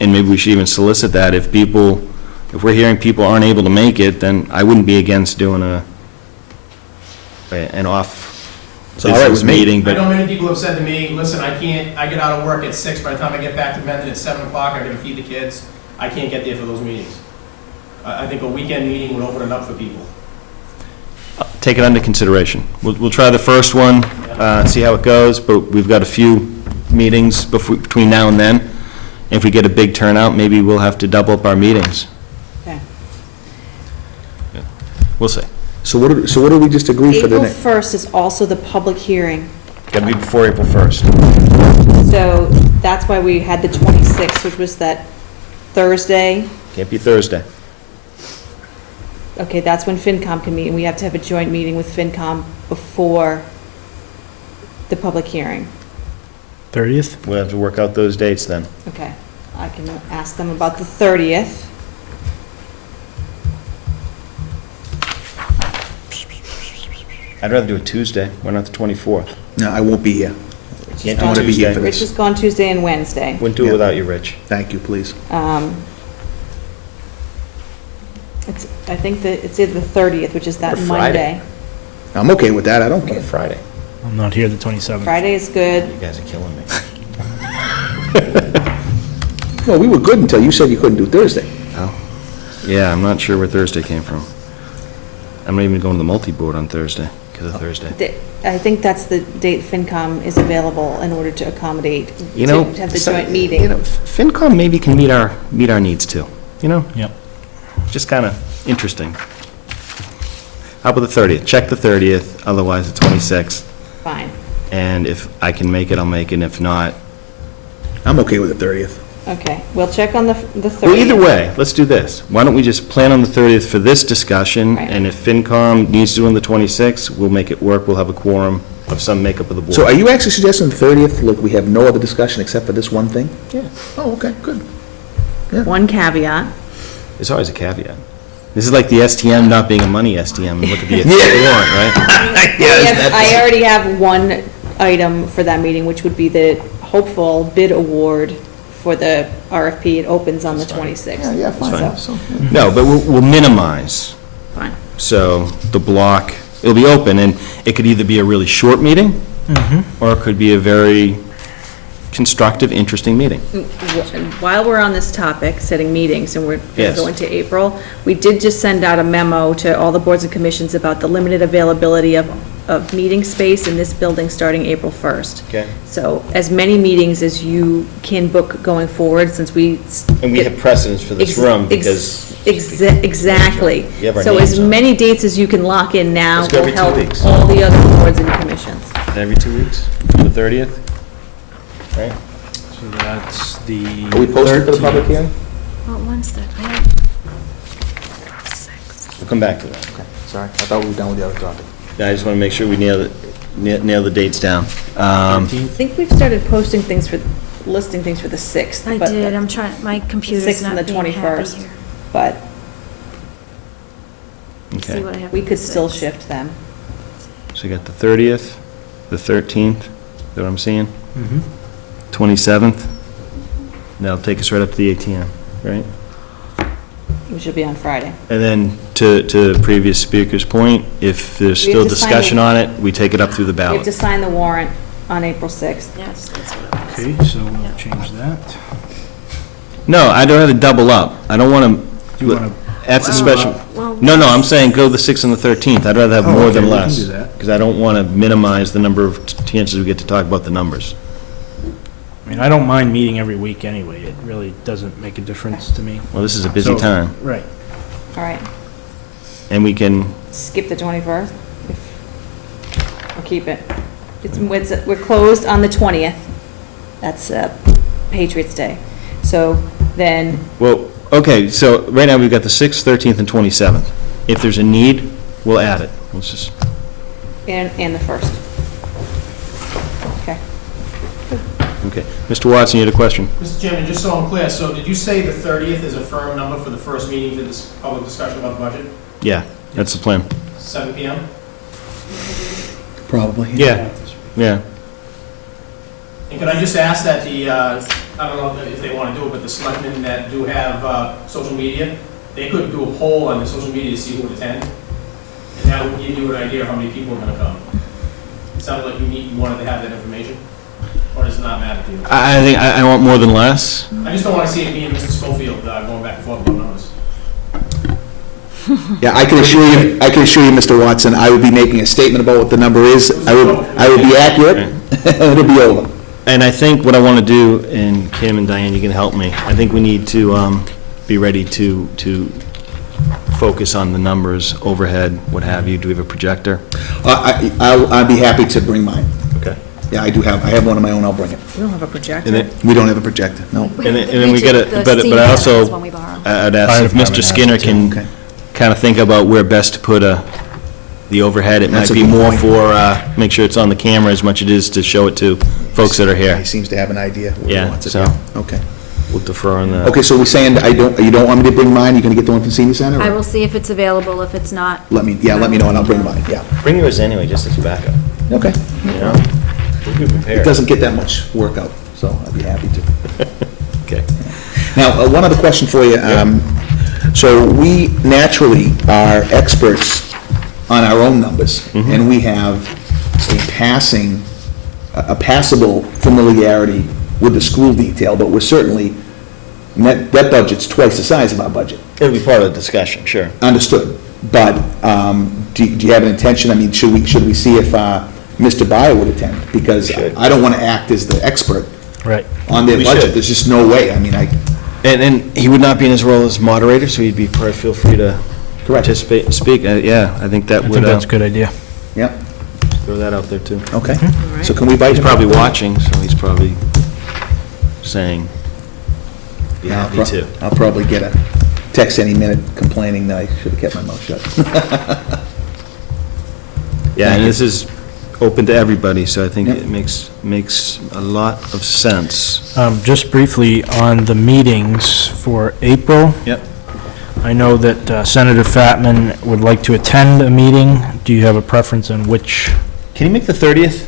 and maybe we should even solicit that, if we're hearing people aren't able to make it, then I wouldn't be against doing an off all right with business me. meeting, I but know many people have said to me, listen, I get out of work at 6, by the time I get back to Mendon at 7 o'clock, I gotta feed the kids. I can't get there for those meetings. I think a weekend meeting would open it up for people. take it under consideration. We'll try the first one, see how it goes, but we've got a few meetings between now and then. If we get a big turnout, maybe we'll have to double up our meetings. Okay. We'll see. So what do we just agree for the April next? 1st is also the public hearing. Got to be before April 1st. So that's why we had the 26th, which was that Thursday. Can't be Thursday. Okay, that's when FinCom can meet, and we have to have a joint meeting with FinCom before the public hearing. 30th? We'll have to work out those dates then. Okay, I can ask them about the 30th. I'd rather do it Tuesday. Why not the 24th? No, I won't be here. Can't I do want to be here Tuesday. for Rich this. is gone Tuesday and Wednesday. Wouldn't do it Yeah. without you, Rich. Thank you, please. I think that it's either the 30th, which is that Or Friday. Monday. I'm okay with that, I don't What care. about Friday? I'm not here the 27th. Friday is good. You guys are killing me. Well, we were good until you said you couldn't do Thursday. Oh. Yeah, I'm not sure where Thursday came from. I'm not even going to the multi-board on Thursday, because of Thursday. I think that's the date FinCom is available in order to accommodate, You know, to have the so- joint meeting. You know, FinCom maybe can meet our needs too, you know? Yep. Just kind of interesting. How about the 30th? Check the 30th, otherwise the 26th. Fine. And if I can make it, I'll make it, and if not, I'm okay with the 30th. Okay, we'll check on the 30th. well, either way, let's do this. Why don't we just plan on the 30th for this discussion, Right. and if FinCom needs to do on the 26th, we'll make it work, we'll have a quorum, of some makeup of the board. So are you actually suggesting the 30th, look, we have no other discussion except for this one thing? Yeah. Oh, okay, good. One caveat, There's always a caveat. This is like the STM not being a money STM, and look at the warrant, right? I already have one item for that meeting, which would be the hopeful bid award for the RFP. It opens on the 26th. Yeah, fine. So, No, but we'll minimize. fine. So the block, it'll be open, and it could either be a really short meeting, or it could be a very constructive, interesting meeting. While we're on this topic, setting meetings, and we're going to Yes. go into April, we did just send out a memo to all the boards and commissions about the limited availability of meeting space in this building starting April 1st. Okay. So as many meetings as you can book going forward, since we. And we have precedence for this room, because Exactly. You have our So as names on it. many dates as you can lock in now Let's go will every 2 help weeks. all the other boards and commissions. every 2 weeks, from the 30th, right? So that's the. Are we posting for the public 13th. hearing? Well, when's that? We'll come back to that. Okay, sorry, I thought we were done with the other topic. I just want to make sure we nail the dates down. I think we've started posting things listing things for the 6th. I but did, the I'm trying, my 6th computer's and not the being happy 21st. here. But See Okay, what I have we for could the still 6th. shift them. so you got the 30th, the 13th, is that what I'm seeing? Mhm. 27th, that'll take us right up to the ATM, right? Which will be on Friday. And then, to the previous speaker's point, if there's We have still to sign discussion it. on it, we take it up through the We have to ballot. sign the warrant on April 6th. Yes, that's what it was. Okay, so we'll change that. No, I'd rather double up. I don't want You want to, to, that's a special, Well, no, I'm saying go the 6th and the 13th. I'd rather have Oh, more okay, than we can less. do that. Because I don't want to minimize the number of chances we get to talk about the numbers. I mean, I don't mind meeting every week anyway. It really doesn't make a difference to me. Well, this is a busy So- time, Right. All right. and we can, Skip the 21st? Or keep it? We're closed on the 20th. That's Patriots' Day. So then, well, okay, so right now we've got the 6th, 13th, and 27th. If there's a need, we'll add it. Let's just, and the 1st. Okay. okay. Mr. Watson, you had a question? Mr. Chairman, just so I'm clear, so did you say the 30th is a firm number for the first meeting to this public discussion about the budget? Yeah, that's the plan. 7 PM? Probably. Yeah. Yeah. And could I just ask that the, I don't know if they want to do it, but the selectmen that do have social media, they could do a poll on the social media to see who would attend, and that would give you an idea of how many people are going to come. It sounded like you wanted to have that information, or does it not matter to you? I think I want more than less. I just don't want to see me and Mr. Schofield going back and forth about numbers. Yeah, I can assure you, Mr. Watson, I would be making a statement about what the number is. I would be accurate, and it'll be over. And I think what I want to do, and Kim and Diane, you can help me, I think we need to be ready to focus on the numbers, overhead, what have you. Do we have a projector? I'd be happy to bring mine. Okay. Yeah, I have one of my own, I'll bring it. We don't have a projector. And then, We don't have a projector, no. and then we get a, but I also, I'd ask if Mr. Skinner can Okay. kind of think about where best to put the overhead. It might That's a be good more point. for, make sure it's on the camera as much as it is to show it to folks that are here. He seems to have an idea where he Yeah, wants it. so- Okay. We'll defer on that. Okay, so we're saying, you don't want me to bring mine, you're gonna get the one from senior center? or- I will see if it's available, if it's not. Let me know, and I'll bring mine, yeah. Bring yours anyway, just as backup, Okay. you know? We'll be It prepared. doesn't get that much work out, so I'd be happy to. Okay. Now, one other question for you. So we naturally are experts on our own numbers, and we have a passable familiarity with the school detail, but we're certainly, that budget's twice the size of our budget. It'll be part of the discussion, sure. Understood. But do you have an intention, I mean, should we see if Mr. Byer would attend? Because Should. I don't want to act as the expert Right. on their We budget. should. There's just no way. I mean, And he would not be in his role as moderator, so he'd be, feel free to participate and speak. Yeah, I think that I would, think that's a good idea. yeah, throw that out there too. okay. So can we invite He's him? probably watching, so he's probably saying, be Yeah, happy to. I'll probably get a text any minute complaining that I should have kept my mouth shut. Yeah, and this is, open to everybody, so I think it makes a lot of sense. Just briefly, on the meetings for April. Yep. I know that Senator Fatman would like to attend a meeting. Do you have a preference on which? Can you make the 30th?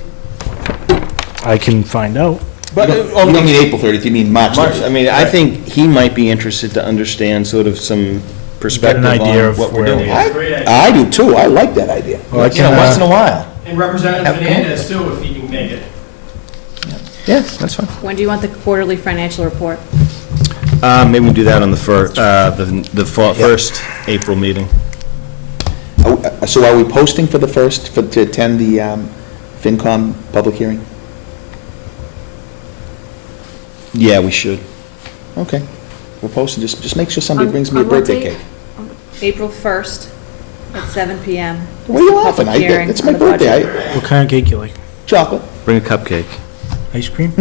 I can find out. But, you don't mean April 30th, you mean March 30th. I mean, I think he might be interested to understand sort of some perspective Get an idea on of what we're where doing. we are. Great idea. I do too, I like that idea. Well, I You know, can, once in a while. And Representative Fernandez too, if he can make it. Yeah, that's fine. When do you want the quarterly financial report? Maybe we can do that on the first April meeting. So are we posting for the first, to attend the FinCom public hearing? Yeah, we should. Okay, we're posting, just make sure somebody On- brings me a on what birthday date? cake. April 1st at 7 PM. What are you laughing? Public hearing It's on my the budget. birthday, What kind of cake you like? chocolate. Bring a cupcake. Ice cream?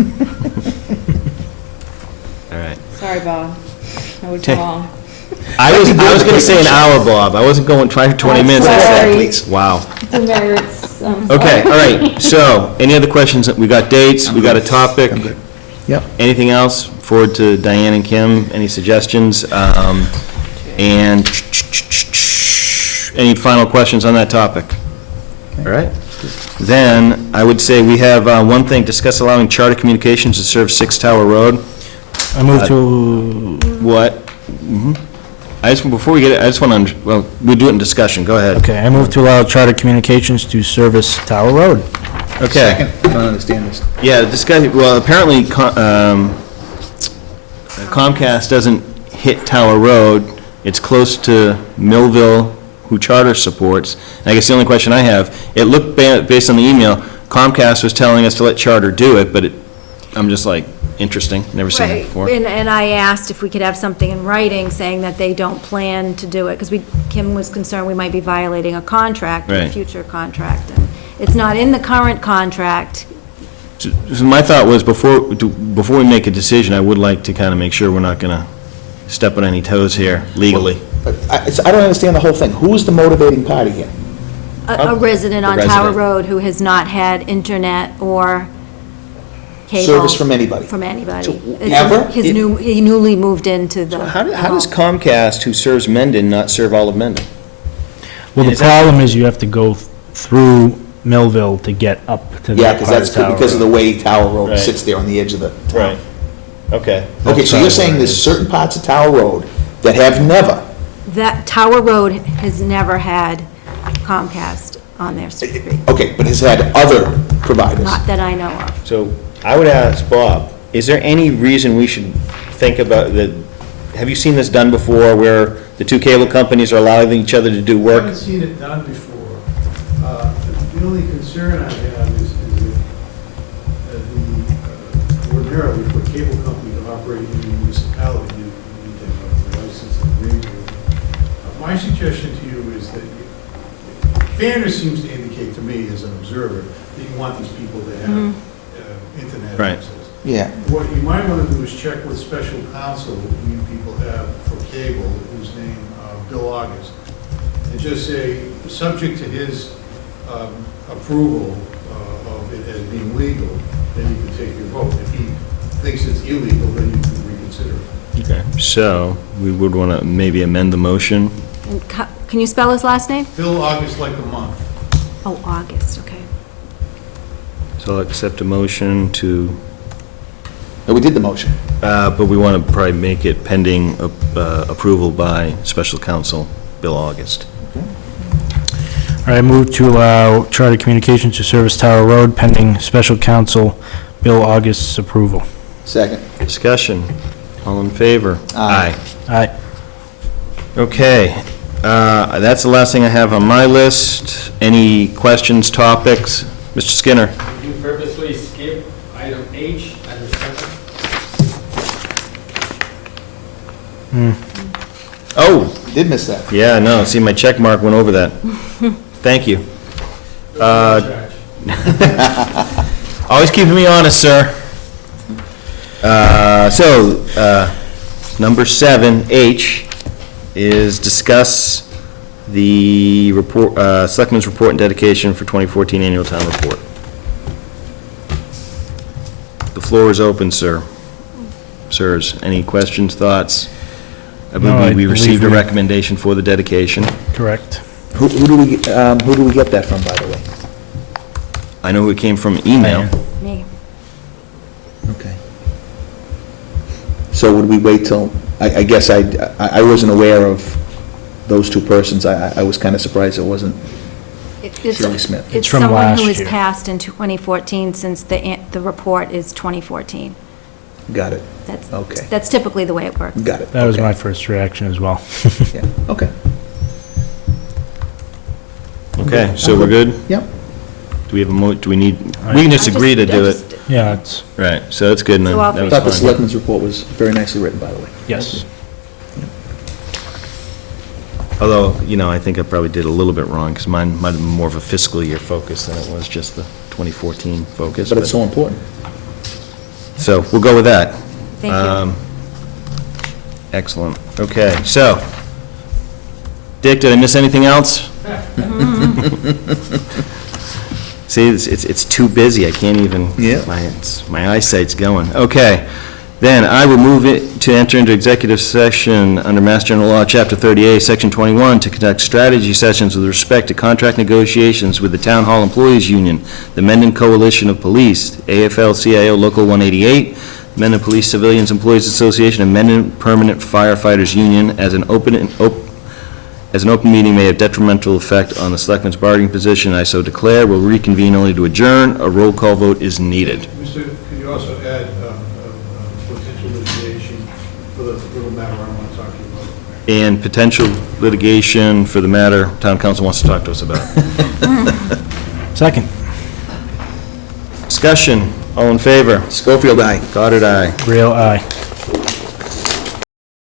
All right. Sorry, Bob. That was too Okay. long. I was gonna say an hour, Bob. I wasn't going, trying for 20 minutes. I said, sorry. please. Wow. Demerits. Okay, all right. So, any other questions? We got dates, we got a topic. I'm good. Yep. Anything else? Forward to Diane and Kim. Any suggestions? And any final questions on that topic? All right. Then, I would say we have one thing, discuss allowing Charter Communications to serve 6 Tower Road. I move to, What? Before we get it, I just want to, well, we'll do it in discussion. Go ahead. okay, I move to allow Charter Communications to service Tower Road. Okay. Second, I don't understand this. Yeah, this guy, well, apparently Comcast doesn't hit Tower Road. It's close to Millville, who Charter supports. And I guess the only question I have, it looked, based on the email, Comcast was telling us to let Charter do it, but I'm just like, interesting, never seen it Right, before. and I asked if we could have something in writing saying that they don't plan to do it, because Kim was concerned we might be violating a contract, a Right. future contract. And it's not in the current contract. So my thought was, before we make a decision, I would like to kind of make sure we're not going to step on any toes here legally. But I don't understand the whole thing. Who's the motivating party here? A resident on The Tower resident. Road who has not had internet or cable. Service from anybody? From anybody. So, It's ever? He newly moved into the. How does Comcast, who serves Mendon, not serve all of Mendon? Well, the Is that- problem is you have to go through Millville to get up to Yeah, that because part that's of Tower because of the Road. way Tower Road Right. sits there on the edge of the town. Okay. Okay, so you're saying there's certain parts of Tower Road that have never, That Tower Road has never had Comcast on their street, okay, but has had other providers. not that I know of. So I would ask Bob, is there any reason we should think about that? Have you seen this done before, where the two cable companies are allowing each other to do I work? haven't seen it done before. The only concern I have is that ordinarily, for a cable company to operate in a municipality, you need to have a license and agreement. My suggestion to you is that, fairness seems to indicate to me, as an observer, that you want these people to have internet Right. access. Yeah. What you might want to do is check with special counsel that you people have for cable, whose name, Bill August, and just say, subject to his approval of it as being legal, then you can take your vote. If he thinks it's illegal, then you can reconsider it. Okay. So we would want to maybe amend the motion. And can you spell his last name? Bill August like a month. Oh, August, okay. So I'll accept a motion to, No, we did the motion. but we want to probably make it pending approval by special counsel Bill August. All right, I move to allow Charter Communications to service Tower Road pending special counsel Bill August's approval. Second. Discussion. All in favor? Aye. Aye. Okay, that's the last thing I have on my list. Any questions, topics? Mr. Skinner? Did you purposely skip item H under second? Oh, Did miss that. yeah, no, see, my check mark went over that. Thank you. Always keeping me honest, sir. Number 7, H, is discuss the report, Selectmen's report and dedication for 2014 annual town report. The floor is open, sir. Sirs, any questions, thoughts? I No, I believe we received a believe we- recommendation for the dedication. Correct. Who do we get that from, by the way? I know it came from email. Me. Okay. So would we wait till, I guess I wasn't aware of those two persons. I was kind of surprised it wasn't Shirley Smith. It's from someone last who was year. passed in 2014, since the report is 2014. Got it. Okay. That's typically the way it works. Got it. That was Okay. my first reaction as well. Yeah, okay. Okay, so we're good? Yep. Do we have do we need, we can just agree to do it. Yeah, it's, Right, so that's good, and So I'll that I was thought the fine. selectmen's report was very nicely written, by the way. yes. Although, I think I probably did a little bit wrong, because mine might have been more of a fiscal year focus than it was just the 2014 focus. But it's so important. So, we'll go with that. Thank you. Excellent. Okay, so, Dick, did I miss anything else? See, it's too busy, I can't even, Yeah. my eyesight's going. Okay, then I will move it to enter into executive session under Mass General Law, Chapter 30A, Section 21, to conduct strategy sessions with respect to contract negotiations with the Town Hall Employees Union, the Mendon Coalition of Police, AFL-CIO Local 188, Mendon Police Civilians Employees Association, and Mendon Permanent Firefighters Union as an open meeting may have detrimental effect on the selectmen's bargaining position. I so declare. Will reconvene only to adjourn. A roll call vote is needed. Mr., could you also add potential litigation for the little matter I want to talk to you about? And potential litigation for the matter town council wants to talk to us about. Second. Discussion. All in favor? Schofield, aye. Goddard, aye. Real aye.